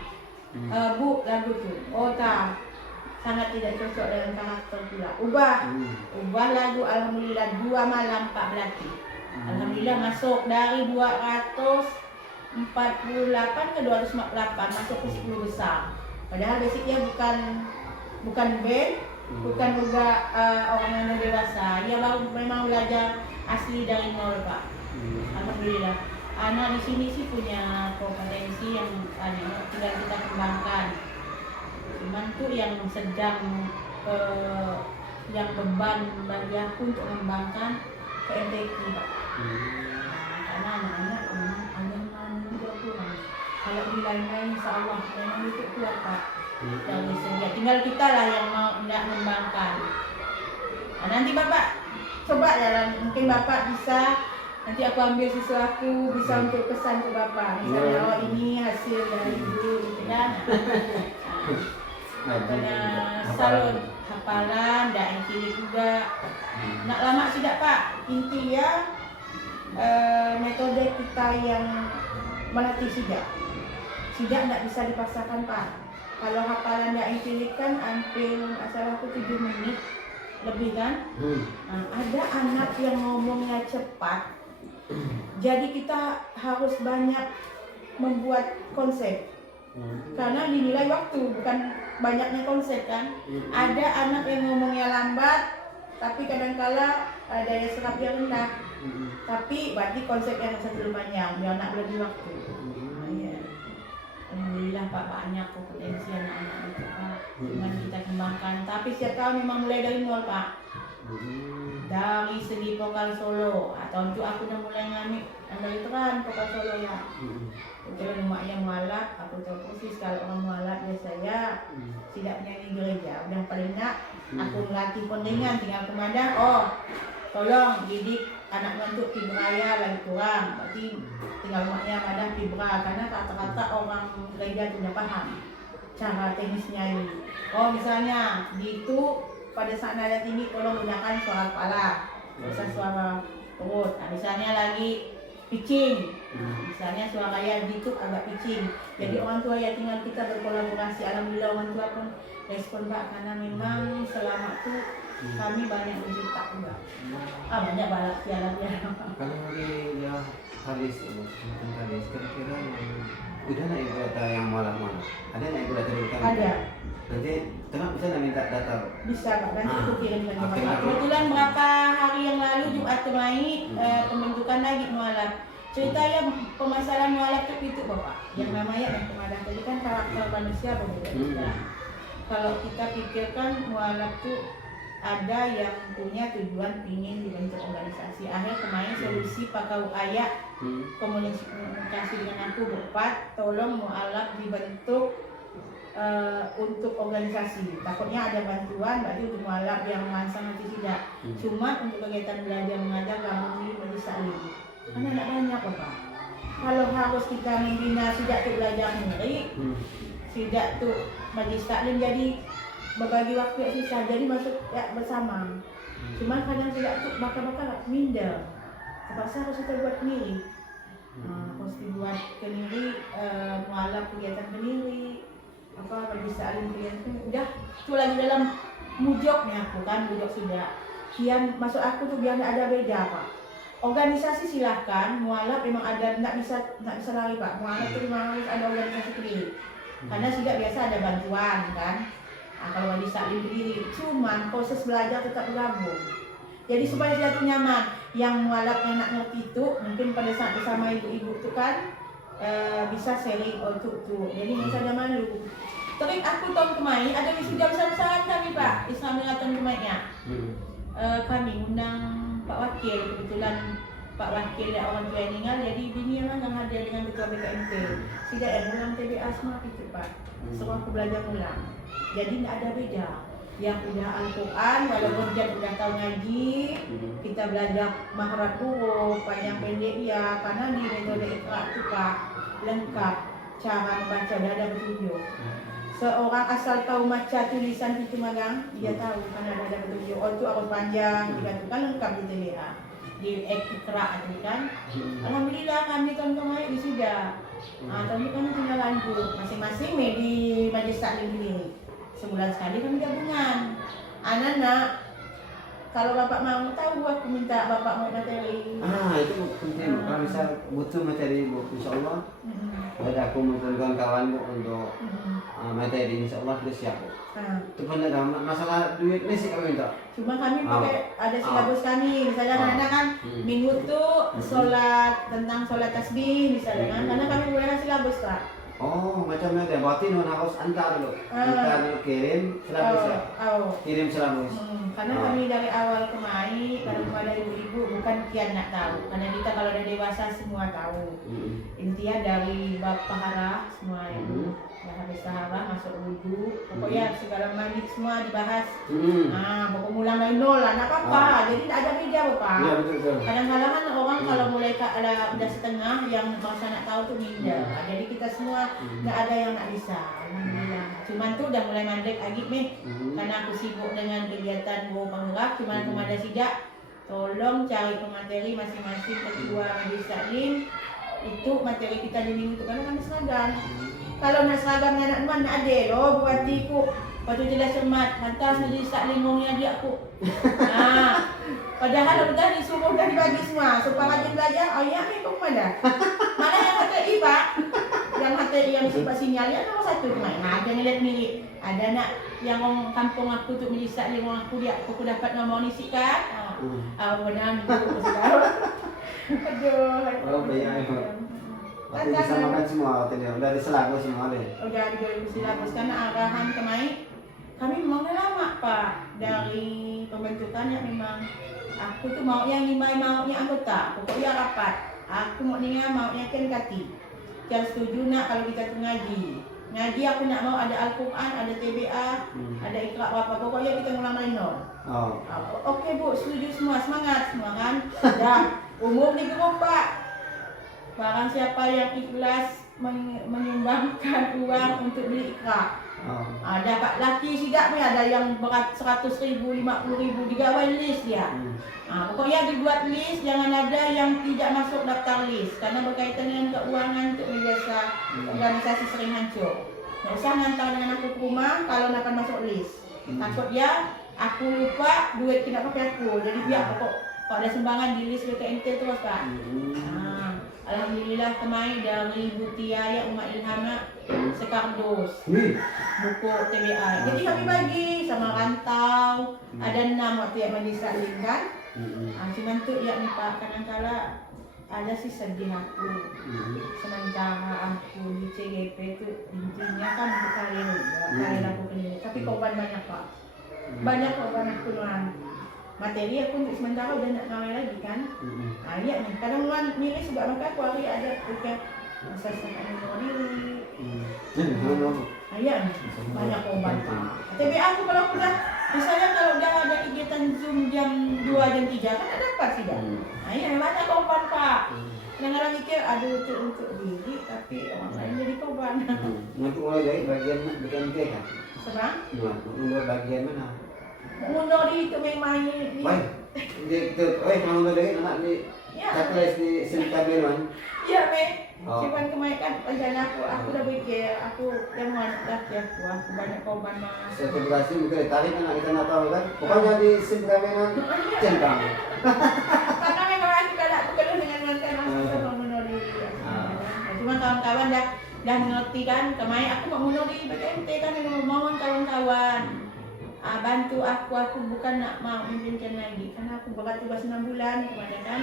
Bu lagu tuh oh tak sangat tidak cocok dengan karakter pula ubah lagu alhamdulillah 2 malam Pak berlatih alhamdulillah masuk dari 248 ke 248 masuk ke 10 besar padahal basicnya bukan band bukan juga orang yang dewasa dia baru memang belajar asli dari nol Pak alhamdulillah anak di sini sih punya kompetensi yang tinggal kita kembangkan cuman tuh yang sedang yang beban bagi aku untuk mengembangkan ke MTQ Pak karena anak-anak memang anyaman juga kurang kalau di lain-lain insya Allah memang itu kuat Pak Dari segi tinggal kita lah yang mau hendak mengembangkan. Nah, nanti Bapak coba ya, mungkin Bapak bisa nanti aku ambil sesuatu bisa untuk pesan ke Bapak. Misalnya oh ini hasil dari Ibu gitu kan. Ada salon hafalan, dan kiri juga. Nak lama sudah Pak. Intinya metode kita yang melatih sidak tidak bisa dipaksakan Pak. Kalau hafalan dan kiri kan hampir asal aku 7 menit lebih kan. Nah, ada anak yang ngomongnya cepat. Jadi kita harus banyak membuat konsep. Karena dinilai waktu, bukan banyaknya konsep kan. Ada anak yang ngomongnya lambat, tapi kadangkala daya serapnya rendah. Tapi berarti konsep yang terlalu banyak, biar anak lebih waktu. Ya. Alhamdulillah Pak, banyak potensi anak-anak itu Pak. Dengan kita kembangkan. Tapi setiap tahun memang mulai dari nol Pak. Dari segi vokal solo, atau untuk aku udah mulai ngambil dari terang vokal solo ya. Kebetulan rumah yang mualaf, aku tahu persis kalau orang mualaf biasanya tidak menyanyi gereja. Udah paling enggak aku melatih pendengar, tinggal kemadang. Oh, tolong didik anak ngantuk fibraya lagi kurang. Berarti tinggal rumahnya madang fibra, karena kata-kata orang gereja sudah paham cara teknis nyanyi. Oh, misalnya gitu pada saat nada tinggi tolong gunakan suara kepala, bisa suara perut. Nah, misalnya lagi pitching, misalnya suara ya gitu agak pitching. Jadi orang tua ya tinggal kita berkolaborasi. Alhamdulillah orang tua pun respon Pak, karena memang selama itu kami banyak bercerita juga. Banyak balap siaran ya. Kalau di ya Haris, tentang Haris, kira-kira udah naik data yang malam-malam? Ada naik data di kami? Ada. Nanti kenapa bisa minta data? Bisa Pak, nanti aku kirimkan ke Oke, Bapak. Kebetulan berapa hari yang lalu Jumat kemarin pembentukan lagi mualaf. Ceritanya pemasaran mualaf itu Bapak, yang namanya dan pemadam tadi kan karakter manusia berbeda. Kalau kita pikirkan mualaf itu ada yang punya tujuan ingin dibentuk organisasi. Akhir kemarin solusi Pakau Ayak komunikasi dengan aku berempat, tolong mualaf dibentuk untuk organisasi. Takutnya ada bantuan, berarti untuk mualaf yang merangsang nanti tidak. Cuma untuk kegiatan belajar mengajar gabung di majelis taklim. Karena tidak banyak Bapak. Kalau harus kita membina tidak tuh belajar sendiri, tidak tuh majelis taklim, jadi berbagi waktu yang susah, jadi masuk ya bersama. Cuma kadang tidak tuh bakal minder. Terpaksa harus kita buat sendiri. Harus dibuat sendiri, mualaf kegiatan sendiri. Apa bisa alim kalian udah itu lagi dalam mujoknya aku kan, mujok sudah kian masuk aku tuh biar nggak ada beda Pak. Organisasi silahkan, mualaf memang ada, nggak bisa lari Pak. Mualaf itu memang harus ada organisasi sendiri, karena sudah biasa ada bantuan kan. Nah, kalau bisa alim sendiri, cuman proses belajar tetap bergabung. Jadi supaya dia nyaman, yang mualaf yang nak ngerti itu mungkin pada saat bersama ibu-ibu itu kan bisa sharing untuk tuh. Jadi misalnya malu. Tapi aku tahun kemarin ada wisuda besar-besaran kami Pak, Islam dengan tahun kemarinnya. Kami undang Pak Wakil, kebetulan Pak Wakil dan orang tua yang meninggal, jadi bini yang hadir dengan ketua BKMT. Tidak ya, ulang TBA semua itu Pak. Semua aku belajar ulang. Jadi tidak ada beda. Yang udah Al-Quran, walaupun dia udah tahu ngaji, kita belajar mahrat huruf, panjang pendek ya, karena di metode Iqra itu Pak lengkap cara membaca, ada petunjuk. Seorang asal tahu baca tulisan itu magang, dia tahu karena ada petunjuk. Oh itu harus panjang, itu kan lengkap di TBA, di Iqra itu kan. Alhamdulillah kami tahun kemarin wisuda. Tahun ini kami tinggal lanjut, masing-masing di majelis taklim ini. Sebulan sekali kami gabungan. Anak-anak, kalau Bapak mau tahu, aku minta Bapak mau materi. Itu penting. Kalau misal butuh materi Bu, insya Allah ada aku menentukan kawan Bu untuk materi, insya Allah kita siap Bu. Itu benar, masalah duit ini sih kami minta. Cuma kami pakai ada silabus kami, misalnya anak-anak kan minggu tuh tentang sholat tasbih misalnya kan, karena kami boleh silabus Pak. Oh, macamnya ada. Berarti nona harus antar dulu. Antar dulu, kirim silabus ya. Kirim silabus. Karena kami dari awal kemarin, kalau kepada ibu-ibu bukan kian nak tahu. Karena kita kalau udah dewasa semua tahu. Intinya dari bab pahala semua ibu. Ya, habis taharah masuk wudhu, pokoknya segala mandi semua dibahas. Hmm. Pokok mulai dari nol lah, nak apa, jadi tak ada beda apa. Iya betul. Kadang-kadang kan orang kalau mulai ada udah setengah yang masa nak tahu tuh minder. Jadi kita semua nggak ada yang nak bisa. Alhamdulillah. Cuman tuh udah mulai mandek lagi nih, karena aku sibuk dengan kegiatan bawa penggerak. Cuman aku ada sijak, tolong cari pemateri masing-masing ketua majelis taklim. Itu materi kita di minggu itu kan seragam. Kalau nak seragamnya nak mana nak ada loh buat tiku. Lepas tu jelas cermat, hantar majelis taklim ngomongnya dia aku. Padahal udah disuruh dah dibagi semua. Supaya rajin belajar, ayah ni kau mana? Mana yang HTI pak? Yang HTI yang sempat sinyal ya nomor 1 kemarin. Jangan lihat ni. Ada nak yang orang kampung aku tu majelis taklim orang aku dia aku dapat nombor ni sik kan? Benar aku sekarang. Aduh. Oh banyak. Tapi disamakan semua tadi, udah diselaku semua deh. Udah disilabus karena arahan kemarin kami memang dah lama pak dari pembentukan yang memang aku tuh maunya maunya anggota, pokoknya rapat. Aku maunya Ken Kati. Jangan setuju nak kalau kita tuh ngaji. Ngaji aku nak mau ada Al-Quran, ada TBA, ada Iqra apa, pokoknya kita ngulang dari nol. Oke bu, setuju semua, semangat semua kan. Dah, umum di grup pak. Barang siapa yang ikhlas menyumbangkan uang untuk beli Iqra. Dapat laki sidak ni ada yang berat 100.000, 50.000 digawai list dia. Pokoknya dibuat list, jangan ada yang tidak masuk daftar list karena berkaitan dengan keuangan untuk biasa organisasi sering hancur. Tak usah hantar dengan aku ke rumah kalau nak akan masuk list. Takut dia aku lupa duit tidak pakai aku. Jadi biar pokok kalau ada sumbangan di list BKNT terus pak. Alhamdulillah kemarin dari Bu Tia ya Umat Ilhama sekardus buku TBA. Jadi kami bagi sama rantau ada 6 waktu yang majelis taklim kan. Cuman tu ya ni pak kadang-kala ada sih sedih aku. Sementara aku di CGP tu intinya kan untuk kalian aku sendiri. Tapi korban banyak pak. Banyak korban aku tuan. Materi aku untuk sementara udah nak ngawal lagi kan. Iya nih, kadang orang miris juga maka aku hari ada bukan masa sekarang mau diri. Iya nih, banyak korban pak. Tapi aku kalau udah misalnya kalau udah ada kegiatan Zoom jam 2 jam 3 kan ada apa sih dah. Iya banyak korban pak. Kadang-kadang mikir aduh untuk diri tapi orang lain jadi korban. Nanti mulai dari bagian BKNT kan? Sebab? Mulai bagian mana? Mengundur di itu main-main di. Baik. Kalau udah dari anak di checklist di Sintabilan. Iya, Me. Cuman kemarin kan rencana aku udah pikir aku yang mau anak aku banyak korban mas. Sertifikasi mungkin ditarik anak kita nak tahu kan. Pokoknya di Sintabilan centang. Karena memang aku kalau dengan mantan aku mau mengundur diri. Cuma kawan-kawan dah mengerti kan. Kemarin aku mau mengundur di BKMT kan mohon kawan-kawan. Bantu aku bukan nak mau memimpin lagi karena aku berat tugas 6 bulan kemarin kan.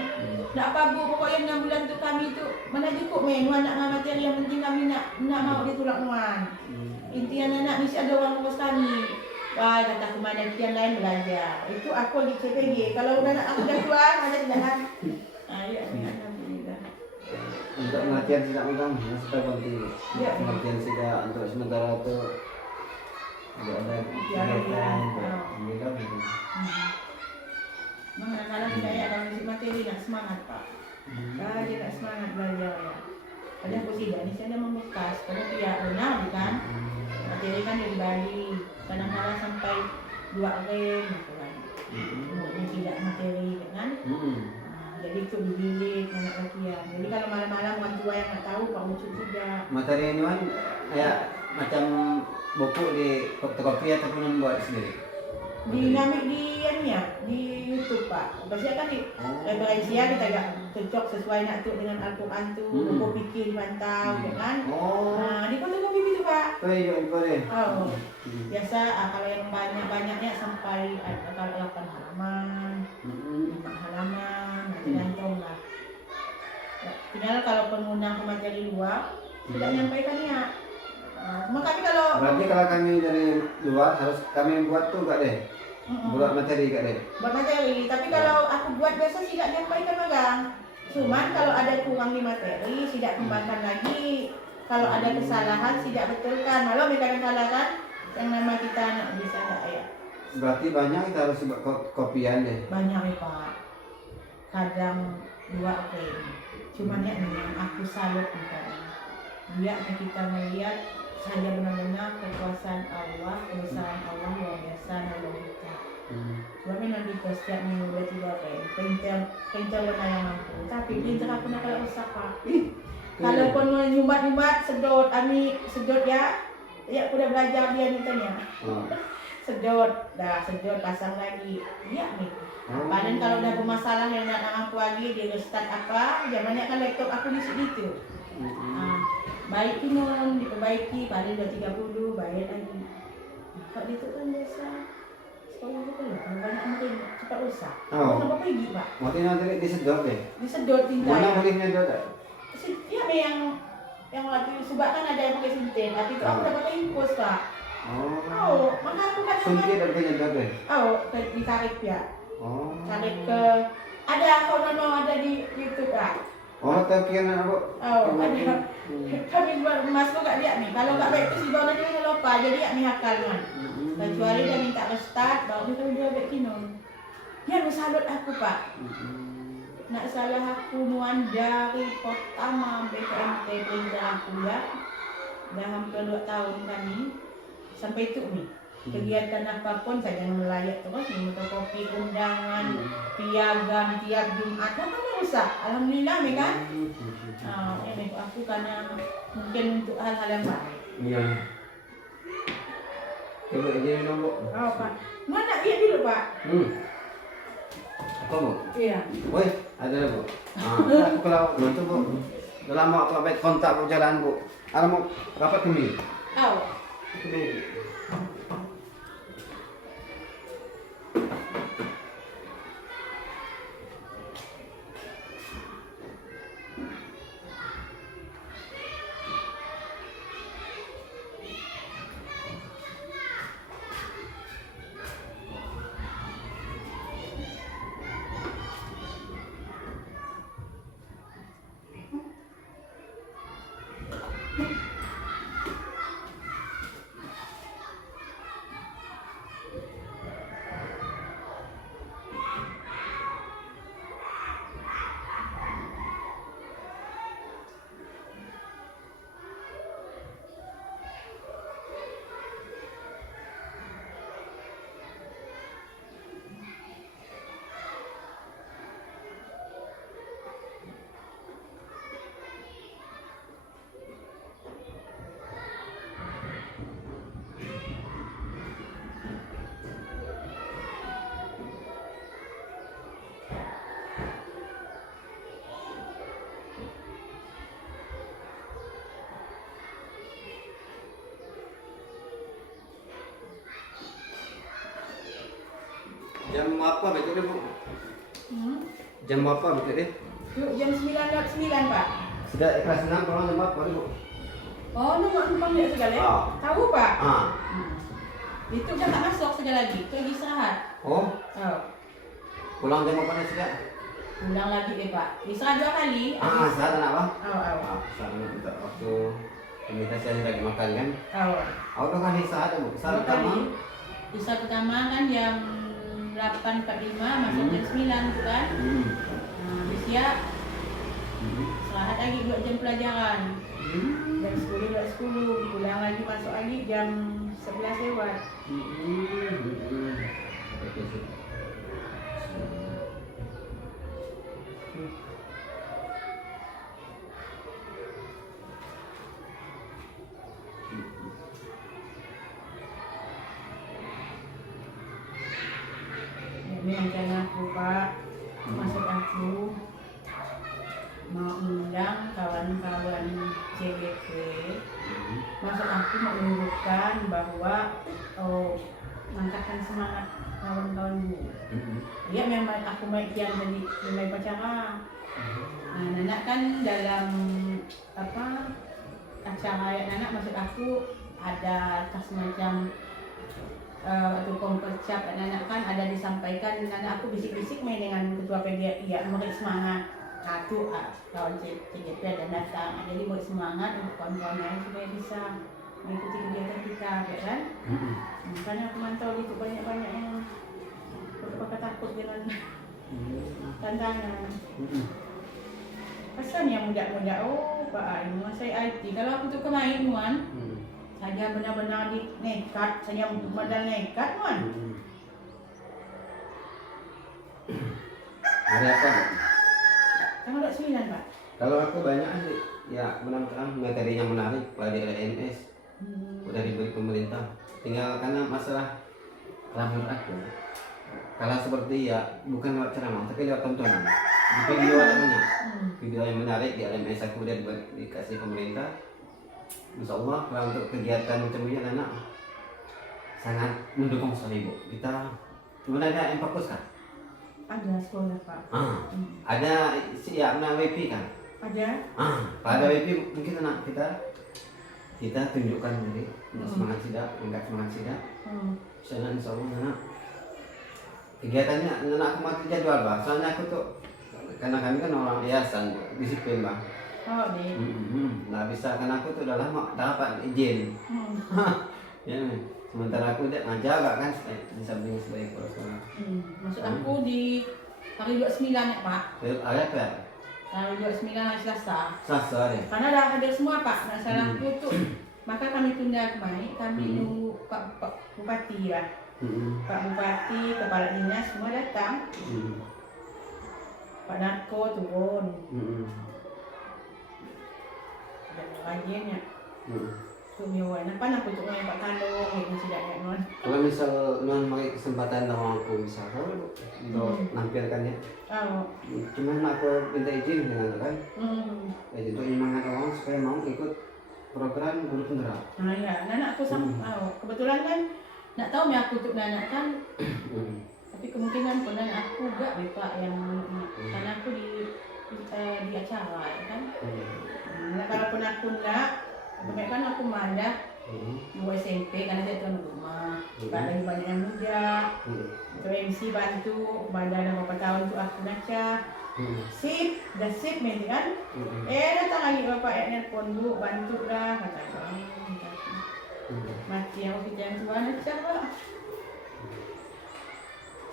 Tak apa bu, pokoknya 6 bulan tu kami tu mana cukup Nuan nak materi yang penting kami nak mau ditolak Nuan. Intinya anak mesti ada orang urus kami. Wah kata aku mana yang lain belajar. Itu aku di CPG. Kalau udah aku dah keluar ada tidak kan. Ya alhamdulillah. Untuk pengertian tidak utang supaya penting. Pengertian tidak untuk sementara tu. Ada kegiatan juga gitu. Kadang-kadang saya ada materi nak semangat pak. Dia nak semangat belajar ya. Kadang aku tidak ni saya membekas karena tidak benar kan. Materi kan dari Bali. Kadang-kadang sampai 2 rem gitu kan. Yang tidak materi kan. Jadi itu di bilik anak latihan. Jadi kalau malam-malam orang tua yang nak tahu pak ucap juga. Materi ini kan kayak macam buku di fotokopi ataupun membuat sendiri? Dinamik di YouTube pak. Biasanya kan di referensia kita agak cocok sesuai nak tu dengan Al-Quran tu, buku fikih dipantau, kan? Di fotokopi itu pak. Boleh. Biasa kalau yang banyaknya sampai kalau 8 halaman, 5 halaman, tergantung lah. Tinggal kalau pengundang pemateri luar tidak menyampaikan ya. Tapi kalau berarti kalau kami dari luar harus kami buat tuh gak deh? Buat materi gak deh? Buat materi, tapi kalau aku buat biasa tidak nyampaikan magang. Cuman kalau ada kurang di materi, tidak kembangkan lagi. Kalau ada kesalahan tidak betulkan. Malah mereka yang salah kan, yang nama kita anak bisa enggak ya? Berarti banyak kita harus buat kopian deh. Banyak ya Pak. Kadang 2 frame. Cuman ya memang aku salut misalnya. Dia kita melihat saja benar-benar kekuasaan Allah, kebesaran Allah luar biasa nolong kita. Sebab memang kita setiap minggu 2-3 frame. Printer mana yang mampu. Tapi printer aku nak kalau rusak Pak. Kalaupun nyumbat-nyumbat sedot, Ami sedot ya. Ya aku dah belajar dia ni tanya. Sedot, pasang lagi. Ya ni. Paling kalau dah bermasalah yang nak mampu lagi, dia start apa, zamannya kan laptop aku di situ. Baik kinun, diperbaiki, paling 230, bayar lagi. Kalau itu kan biasa. Sekolah itu kan banyak mungkin cepat rusak. Kenapa pergi Pak? Mungkin nanti disedot deh. Disedot tinta. Mana boleh nyedot? Ya yang lagi subak kan ada yang pakai sinten, tapi itu aku dah pakai impos Pak. Maka aku kan suntik dan penyedot deh. Ditarik ya. Tarik ke ada ada di YouTube Pak. Terkian apa? Ada. Kami buat masuk kat dia ni. Kalau kat baik tu si bawah dia lupa, jadi ya ni hakal kan. Kecuali dia minta restart, baru dia jual baik kinun. Ya salut aku Pak. Nak salah aku nuan dari pertama BKMT printer aku ya. Dah hampir 2 tahun kami sampai itu ni. Kegiatan apapun saya jangan melayat terus, fotokopi undangan, piagam tiap Jumat, kan rusak. Alhamdulillah ni kan. Ini aku karena mungkin untuk hal-hal yang baik. Iya. Coba aja nombor. Pak. Mana lihat dulu Pak. Apa Bu? Iya. Woi, ada Bu. Aku kalau nonton Bu. Dah lama aku ambil kontak perjalanan Bu. Ada mau rapat kami. Kami. Jam apa betul deh Bu? Jam apa betul deh? Jam 9.09 Pak. Sudah kelas 6 kalau jam apa Bu? Numpang dia segala. Tahu Pak? Itu dah tak masuk segala lagi. Itu lagi istirahat. Pulang jam apa nih sudah? Pulang lagi deh Pak. Istirahat 2 kali. Istirahat anak apa? Istirahat minta waktu kita saya lagi makan kan? Udah kan istirahat Bu? Istirahat pertama? Istirahat pertama kan jam 8.45 masuk jam 9 tu kan. Habis ya istirahat lagi 2 jam pelajaran. Jam 10 pulang lagi masuk lagi jam 11 lewat. Ini rencana aku Pak, maksud aku mau undang kawan-kawan CWP. Maksud aku mau menunjukkan bahwa mengangkatkan semangat kawan-kawan Bu. Ya memang aku baik yang jadi mulai pacara. Anak kan dalam acara anak maksud aku ada semacam waktu kompercap anak kan ada disampaikan anak aku bisik-bisik main dengan ketua PGRI ya memberi semangat Aku kawan CGP ada datang, jadi buat semangat untuk kawan-kawan lain supaya bisa mengikuti kegiatan kita, ya kan? Makanya aku mantau gitu banyak-banyak yang pakai takut dengan tantangan. Pesan yang muda-muda, oh Pak Ainu, saya IT. Kalau aku tuh kemarin Muan, saya benar-benar nekat, saya modal nekat Muan. Ada apa? Kamu udah 9 Pak? Kalau aku banyak sih, ya mudah-mudahan materinya menarik, apalagi ada MS, udah diberi pemerintah. Tinggal karena masalah menurut aku, kalau seperti ya bukan lewat ceramah, tapi lewat tontonan. Di video ada banyak, video yang menarik di LMS aku udah dikasih pemerintah. Insya Allah kalau untuk kegiatan macam ini anak sangat mendukung sekali Bu. Kita cuma ada yang fokus kan? Ada sekolah Pak. Ada siap WP kan? Ada. Pada WP mungkin anak kita tunjukkan diri untuk semangat sidak, enggak semangat sidak. Misalnya insya Allah anak kegiatannya anak aku mati jadwal Pak. Soalnya aku tuh karena kami kan orang yayasan disiplin Bang. Oh nih. Nggak bisa karena aku tuh udah lama dapat izin. Ya, sementara aku udah ngajar kan di samping sebagai kepala sekolah. Maksud aku di hari 29 ya Pak. Ada apa ya? Hari 29 hari Selasa. Selasa ya. Karena dah hadir semua Pak. Masalah aku tuh maka kami tunda kemarin. Kami nunggu Pak Bupati lah. Pak Bupati, Kepala Dinas semua datang. Pak Narko turun. Dan lainnya. Tuh nyawa, apa nak untuk main Pak Kandung, ini tidak ya non. Kalau misal non pakai kesempatan sama aku misal kalau untuk nampilkannya. Cuman aku minta izin dengan kan. Jadi untuk nyemangat orang supaya mau ikut program guru penggerak. Nah ya, anak aku sama kebetulan kan nak tahu nih aku untuk anak kan. Tapi kemungkinan pun aku juga Pak yang karena aku di acara ya kan. Kalaupun aku enggak, kan aku mandah mau SMP karena saya tuan rumah. Lagi banyak yang muda. Untuk MC bantu, pada ada beberapa tahun untuk aku ngaca. Sip, dah sip nih kan. Datang lagi bapak yang nelpon bu, bantu dah kata bang. Mati yang kita Tuhan aja Pak.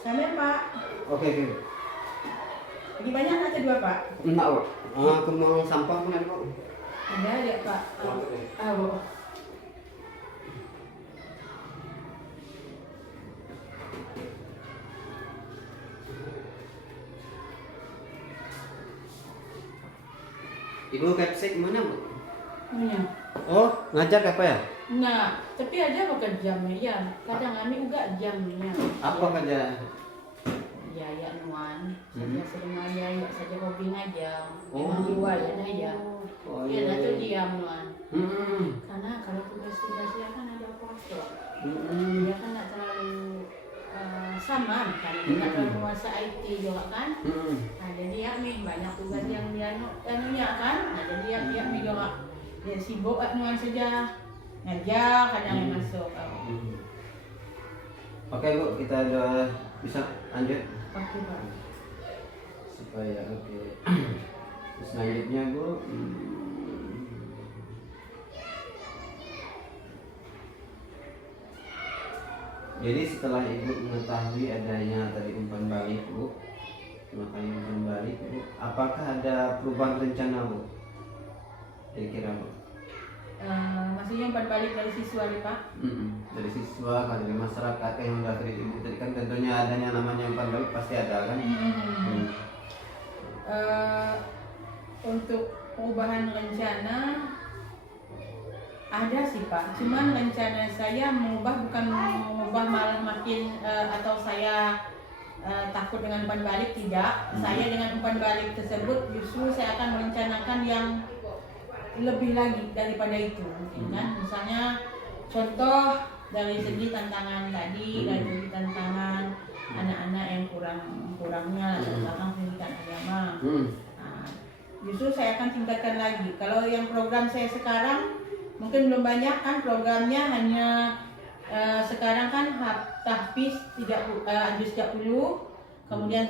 Sampai Pak. Oke. Lagi banyak atau 2 Pak? Enggak Bu. Aku mau sampah pun ada Bu. Ada ya Pak. Bu. Ibu Kepsek mana Bu? Iya. Oh, ngajar apa ya? Nah, tapi ada bukan jamnya ya. Kadang kami juga jamnya. Apa kerja? Ya, ya nuan. Saya sering ya saja hobi ngajar. Memang jiwa ya dah ya. Oh Ya, iya. itu diam nuan. Karena kalau tugas-tugasnya kan ada waktu. Dia kan tak terlalu sama kan. Tidak terlalu menguasai IT juga kan. Nah, jadi ya banyak tugas yang dia anunya kan. Nah, jadi dia juga dia sibuk nuan saja. Ngajar kadang yang masuk. Oke Bu, kita udah bisa lanjut. Oke Pak. Supaya oke. Selanjutnya Bu. Jadi setelah Ibu mengetahui adanya tadi umpan balik Bu, makanya umpan balik Bu, apakah ada perubahan rencana Bu? Kira-kira Bu? Maksudnya umpan balik dari siswa nih Pak? Dari siswa, kan dari masyarakat yang udah tadi Ibu tadi kan tentunya adanya namanya umpan balik pasti ada kan? Untuk perubahan rencana ada sih Pak, cuman rencana saya mengubah bukan mengubah malah makin atau saya takut dengan umpan balik, tidak. Saya dengan umpan balik tersebut justru saya akan merencanakan yang lebih lagi daripada itu, kan? Misalnya contoh dari segi tantangan tadi, dari segi tantangan anak-anak yang kurangnya tentang pendidikan agama. Nah, justru saya akan tingkatkan lagi. Kalau yang program saya sekarang mungkin belum banyak kan programnya, hanya sekarang kan tahfiz juz 30, kemudian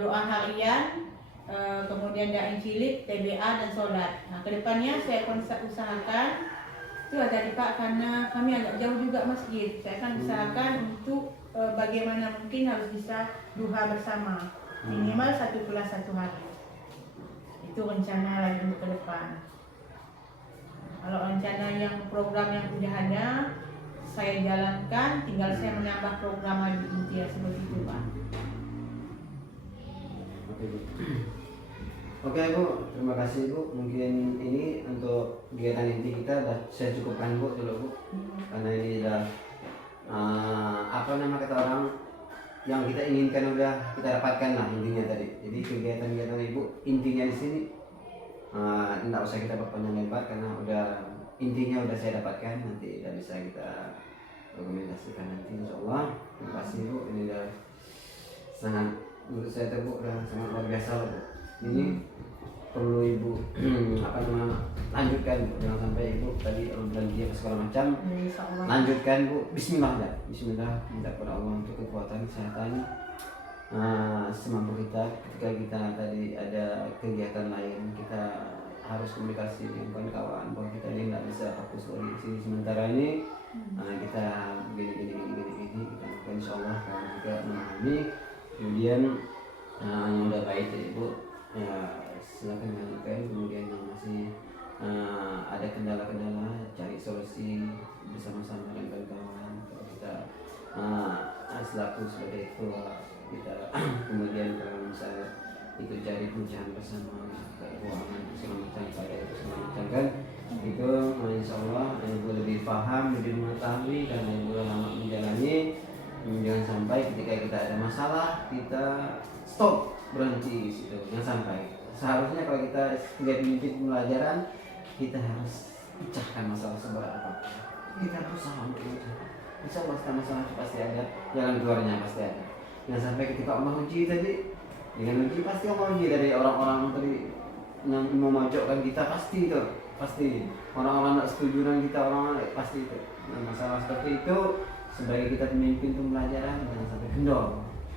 doa harian, kemudian dakwah cilik, TBA dan sholat. Nah, kedepannya saya akan usahakan itu tadi Pak, karena kami agak jauh juga masjid. Saya akan usahakan untuk bagaimana mungkin harus bisa duha bersama, minimal 1 kelas 1 hari. Itu rencana lagi untuk ke depan. Kalau rencana yang program yang udah ada saya jalankan, tinggal saya menambah program lagi intinya seperti itu Pak. Oke Bu. Oke Bu, terima kasih Bu. Mungkin ini untuk kegiatan inti kita saya cukupkan Bu dulu Bu. Karena ini sudah apa nama kata orang yang kita inginkan udah kita dapatkan lah intinya tadi. Jadi kegiatan-kegiatan Ibu intinya di sini tidak usah kita perpanjang lebar karena udah intinya udah saya dapatkan, nanti udah bisa kita dokumentasikan nanti insyaallah. Terima kasih Bu, ini udah sangat menurut saya tuh Bu udah sangat luar biasa loh Bu. Ini perlu Ibu apa namanya lanjutkan Bu, jangan sampai Ibu tadi berhenti apa segala macam. Lanjutkan Bu, Bismillah dah. Bismillah, minta kepada Allah untuk kekuatan kesehatan semampu kita. Ketika kita tadi ada kegiatan lain, kita harus komunikasi dengan kawan-kawan bahwa kita ini nggak bisa fokus lagi di sini sementara ini. Kita gini kita lakukan insyaallah kawan juga memahami. Kemudian yang udah baik ya Ibu ya silakan lanjutkan. Kemudian yang masih ada kendala-kendala cari solusi bersama-sama dengan kawan-kawan. Kalau kita selaku sebagai ketua kita kemudian kalau misalnya itu cari pencerahan bersama keuangan segala macam saya segala macam kan itu insyaallah Ibu lebih paham, lebih mengetahui karena Ibu lama menjalani. Jangan sampai ketika kita ada masalah kita stop, berhenti di situ. Jangan sampai. Seharusnya kalau kita sebagai pemimpin pembelajaran kita harus pecahkan masalah seberat apa. Kita berusaha untuk itu. Insyaallah setelah masalah itu pasti ada jalan keluarnya, pasti ada. Jangan sampai ketika Allah uji tadi, dengan uji pasti Allah uji dari orang-orang tadi yang memojokkan kita pasti itu, pasti orang-orang tidak setuju dengan kita, orang-orang pasti itu. Nah, masalah seperti itu sebagai kita pemimpin pembelajaran jangan sampai kendor.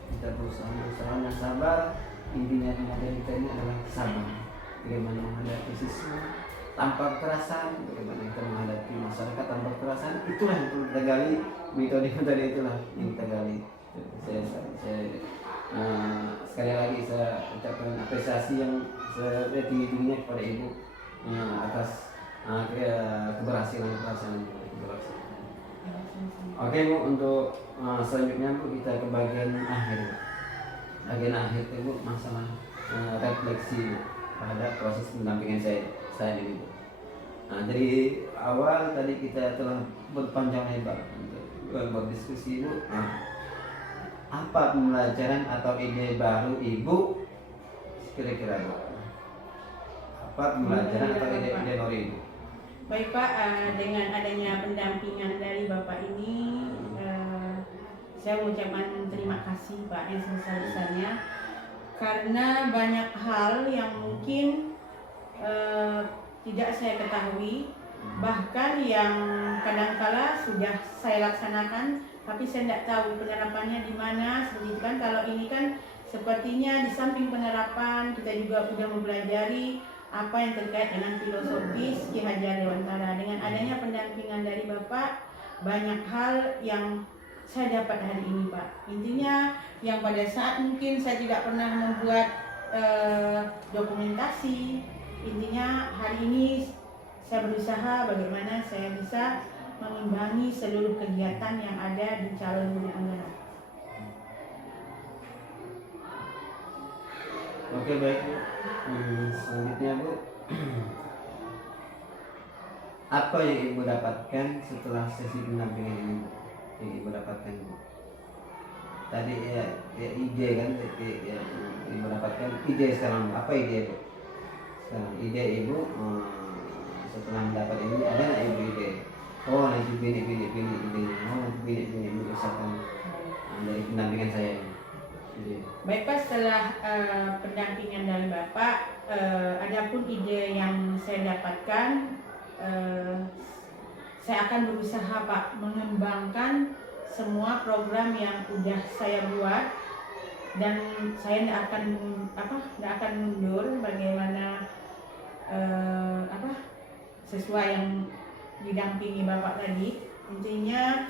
Kita berusaha yang sabar. Intinya pembelajaran kita ini adalah sabar. Bagaimana menghadapi siswa tanpa kekerasan, bagaimana kita menghadapi masyarakat tanpa kekerasan, itulah yang perlu kita gali. Metode itulah yang kita gali. Saya sekali lagi saya ucapkan apresiasi yang setinggi-tingginya kepada Ibu atas keberhasilan yang berhasil. Oke Bu, untuk selanjutnya Bu kita ke bagian akhir. Bagian akhir itu Bu masalah refleksi terhadap proses pendampingan saya ini Bu. Nah, dari awal tadi kita telah berpanjang lebar untuk berdiskusi Bu. Apa pembelajaran atau ide baru Ibu kira-kira Bu? Apa pembelajaran atau ide baru Ibu? Baik Pak, dengan adanya pendampingan dari Bapak ini saya mengucapkan terima kasih Pak yang sebesar-besarnya karena banyak hal yang mungkin tidak saya ketahui, bahkan yang kadangkala sudah saya laksanakan tapi saya tidak tahu penerapannya di mana seperti itu kan. Kalau ini kan sepertinya di samping penerapan kita juga sudah mempelajari apa yang terkait dengan filosofis Ki Hajar Dewantara. Dengan adanya pendampingan dari Bapak banyak hal yang saya dapat hari ini Pak. Intinya yang pada saat mungkin saya tidak pernah membuat dokumentasi, intinya hari ini saya berusaha bagaimana saya bisa mengimbangi seluruh kegiatan yang ada di calon guru penggerak. Oke baik Bu. Selanjutnya Bu, apa yang Ibu dapatkan setelah sesi pendampingan ini Bu? Yang Ibu dapatkan Bu? Tadi ya ide kan, ya, Ibu dapatkan ide sekarang apa ide Bu? Sekarang ide Ibu setelah mendapat ini ada nggak Ibu ide? Oh nanti bini ide, oh nanti bini usahakan dari pendampingan saya ini. Baik Pak, setelah pendampingan dari Bapak, adapun ide yang saya dapatkan, saya akan berusaha Pak mengembangkan semua program yang sudah saya buat dan saya nggak akan mundur bagaimana sesuai yang didampingi Bapak tadi. Intinya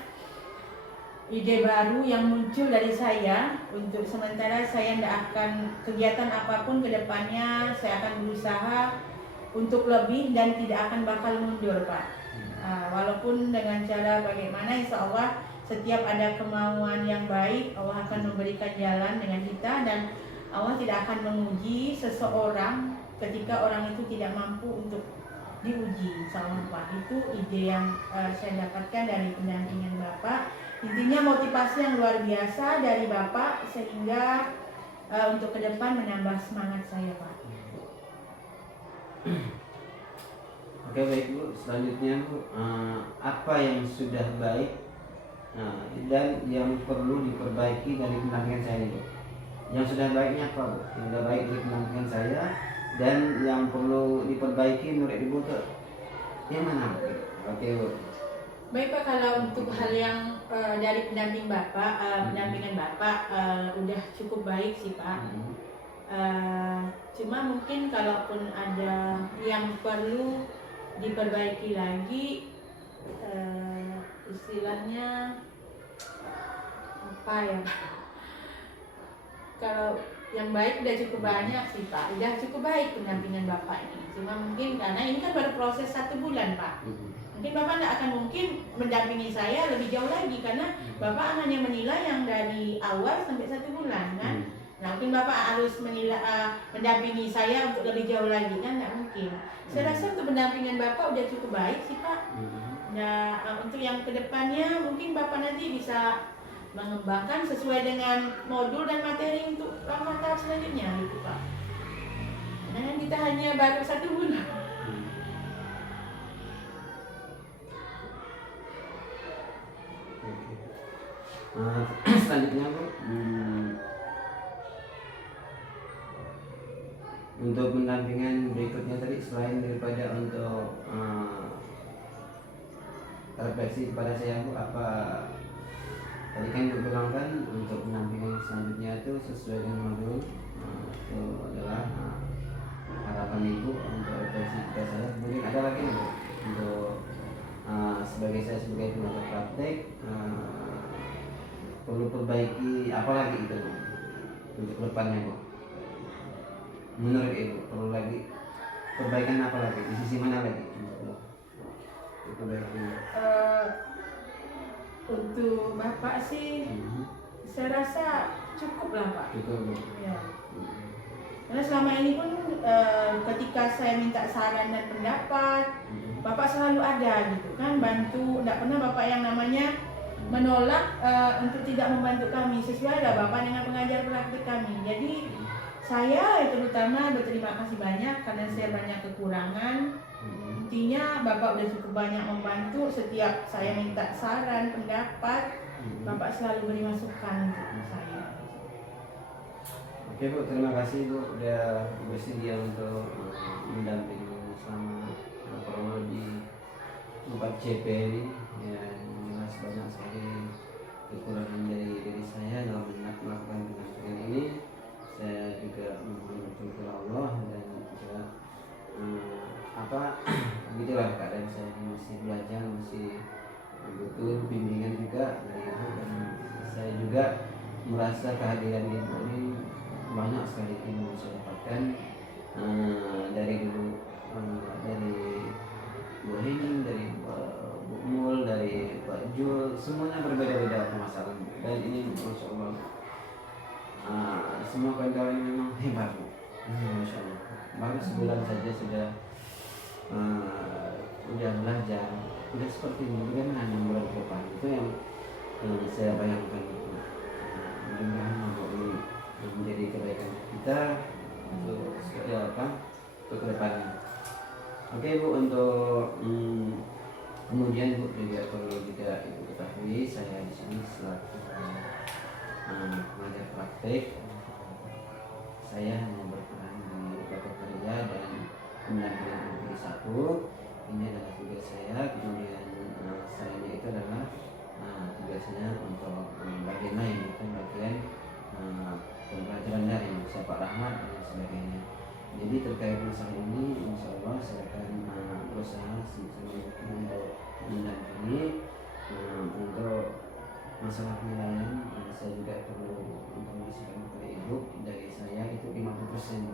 ide baru yang muncul dari saya, untuk sementara saya tidak akan kegiatan apapun ke depannya, saya akan berusaha untuk lebih dan tidak akan bakal mundur, Pak. Walaupun dengan cara bagaimana, insya Allah setiap ada kemauan yang baik, Allah akan memberikan jalan dengan kita, dan Allah tidak akan menguji seseorang ketika orang itu tidak mampu untuk diuji, insya Allah, Pak. Itu ide yang saya dapatkan dari pendampingan Bapak. Intinya motivasi yang luar biasa dari Bapak, sehingga untuk ke depan menambah semangat saya, Pak. Oke, baik Bu, selanjutnya Bu, apa yang sudah baik dan yang perlu diperbaiki dari pendampingan saya ini Bu? Yang sudah baiknya apa Bu? Yang sudah baik dari pendampingan saya dan yang perlu diperbaiki menurut Ibu tuh yang mana Bu? Oke Bu. Baik Pak, kalau untuk hal yang dari pendampingan Bapak udah cukup baik sih Pak. Cuma mungkin kalaupun ada yang perlu diperbaiki lagi, istilahnya apa ya? Kalau yang baik udah cukup banyak sih Pak, udah cukup baik pendampingan Bapak ini. Cuma mungkin karena ini kan baru proses 1 bulan Pak. Mungkin Bapak tidak akan mungkin mendampingi saya lebih jauh lagi, karena Bapak hanya menilai yang dari awal sampai 1 bulan kan. Nah, mungkin Bapak harus mendampingi saya untuk lebih jauh lagi kan, nggak mungkin. Saya rasa untuk pendampingan Bapak udah cukup baik sih Pak. Nah, untuk yang kedepannya mungkin Bapak nanti bisa mengembangkan sesuai dengan modul dan materi untuk tahap selanjutnya gitu Pak. Nah, kita hanya baru 1 bulan. Selanjutnya Bu, untuk pendampingan berikutnya tadi, selain daripada untuk refleksi kepada saya Bu, apa tadi kan Ibu bilang kan untuk pendampingan selanjutnya itu sesuai dengan modul, itu adalah harapan Ibu untuk refleksi kepada saya. Mungkin ada lagi Bu untuk sebagai saya sebagai pengajar praktek, perlu perbaiki apa lagi itu Bu untuk depannya Bu? Menurut Ibu perlu lagi perbaikan apa lagi, di sisi mana lagi untuk perbaikan? Untuk Bapak sih, saya rasa cukup lah Pak. Cukup Bu. Ya. Karena selama ini pun ketika saya minta saran dan pendapat, Bapak selalu ada gitu kan, bantu. Tidak pernah Bapak yang namanya menolak untuk tidak membantu kami. Sesuai lah Bapak dengan pengajar praktik kami. Jadi saya terutama berterima kasih banyak karena saya banyak kekurangan. Intinya Bapak udah cukup banyak membantu. Setiap saya minta saran, pendapat, Bapak selalu beri masukan untuk saya. Oke Bu, terima kasih Bu udah bersedia untuk mendampingi selama kurang lebih 4 CP ini. Ya, jelas banyak sekali kekurangan dari diri saya dalam melakukan pendampingan ini. Saya juga memohon kepada Allah dan juga begitulah keadaan saya masih belajar, masih butuh bimbingan juga dari Ibu, dan saya juga merasa kehadiran Ibu ini banyak sekali ilmu saya dapatkan dari dulu, dari Bu Hening, dari Bu Mul, dari Pak Jul, semuanya berbeda-beda permasalahan dan ini Masya Allah semua kawan-kawan ini memang hebat Bu. Masya Allah, baru sebulan saja sudah udah belajar, udah seperti ini. Bagaimana yang bulan depan itu yang saya bayangkan itu. Mudah-mudahan ini menjadi kebaikan kita untuk untuk kedepannya. Oke Bu, untuk kemudian Bu juga perlu juga Ibu ketahui, saya di sini selaku pengajar praktek, saya hanya berperan di pokok kerja dan pendampingan NPI 1. Ini adalah tugas saya. Kemudian saya itu adalah tugasnya untuk bagian lain, itu bagian pembelajaran daring saya Pak Rahmat dan sebagainya. Jadi terkait masalah ini, insya Allah saya akan berusaha sebisa untuk mendampingi untuk masalah penilaian. Saya juga perlu informasikan kepada ibu, dari saya itu 50%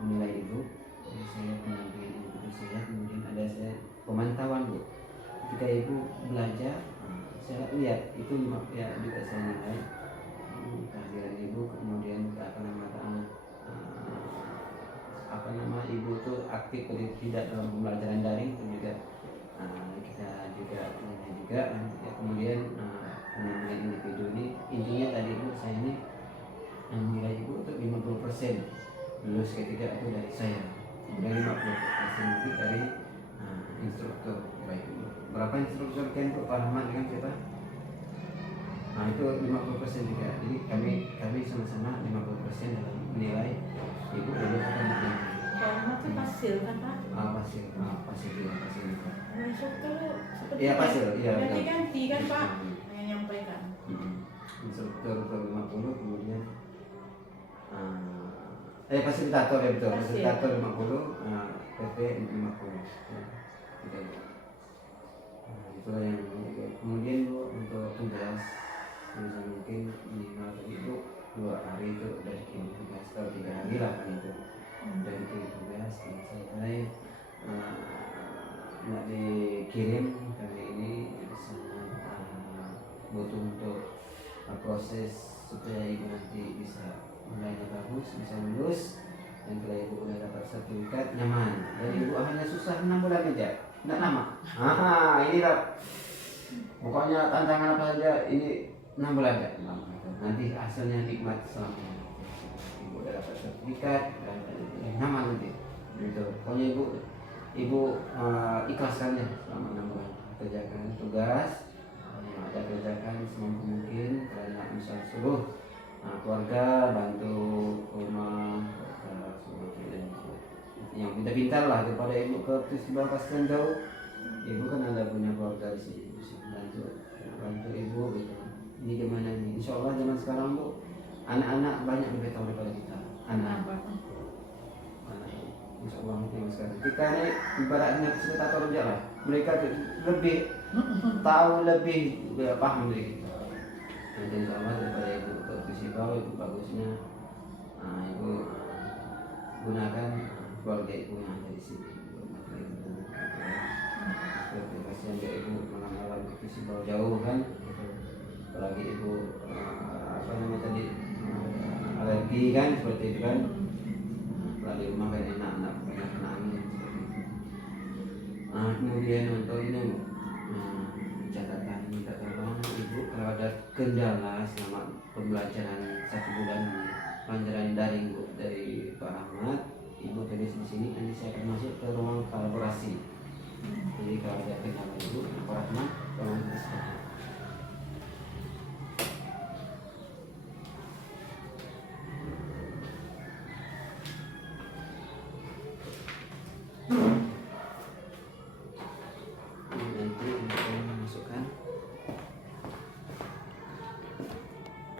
menilai ibu. Jadi saya pendampingan ibu saya, kemudian ada saya pemantauan bu. Ketika ibu belajar, saya lihat itu ya juga saya nilai kehadiran ibu, kemudian apa nama ibu itu aktif atau tidak dalam pembelajaran daring itu juga kita juga nilai juga. Ya, kemudian penilaian individu ini intinya tadi ibu saya ini menilai ibu untuk 50% lulus ketika itu dari saya, kemudian 50% itu dari instruktur. Baik ibu, berapa instruktur kan Pak Rahmat dengan siapa? Nah itu 50% juga. Jadi kami sama-sama 50% dalam menilai ibu lulus atau tidak. Karena itu pasir kan Pak? Pasir juga pasir. Instruktur seperti Iya pasir, iya. berarti ganti kan Pak? Yang nyampaikan. Instruktur untuk 50, kemudian fasilitator ya betul, fasilitator 50, PP 50. Ya, gitu. Itu yang kemudian bu untuk tugas bisa mungkin minimal itu 2 hari itu dari kirim tugas atau 3 hari lah kan itu dari kirim tugas selesai nggak dikirim kali ini sangat butuh untuk proses supaya ibu nanti bisa mulainya bagus, bisa lulus, dan kalau ibu udah dapat sertifikat nyaman. Dan ibu hanya susah 6 bulan aja, nggak lama. Ini lah pokoknya tantangan apa saja ini 6 bulan aja. Nanti hasilnya nikmat selamanya. Ibu udah dapat sertifikat dan nyaman nanti. Gitu. Pokoknya ibu ikhlaskan ya selama 6 bulan. Kerjakan tugas yang ada, kerjakan semampu mungkin. Karena misal suruh keluarga bantu rumah, yang pintar-pintar lah daripada ibu ke tiba pasien jauh. Ibu kan ada punya keluarga di sini, bisa bantu ibu gitu. Ini gimana nih? Insya Allah zaman sekarang bu, anak-anak banyak lebih tahu daripada kita. Anak, insya Allah zaman sekarang kita ini ibaratnya fasilitator aja lah. Mereka lebih tahu, lebih paham dari kita. Jadi insya Allah daripada ibu ke fisibau itu bagusnya ibu gunakan keluarga ibu yang ada di sini. Seperti kasihan dia ibu mengalami fisibau jauh kan, apalagi ibu apa namanya tadi alergi kan seperti itu kan. Apalagi rumah kan enak-enak banyak kena angin seperti itu. Kemudian untuk ini catatan minta tolong ibu kalau ada kendala selama pembelajaran 1 bulan pelajaran daring bu dari Pak Rahmat, ibu tulis di sini, nanti saya akan masuk ke ruang kolaborasi. Jadi kalau ada kendala ibu Pak Rahmat tolong tuliskan.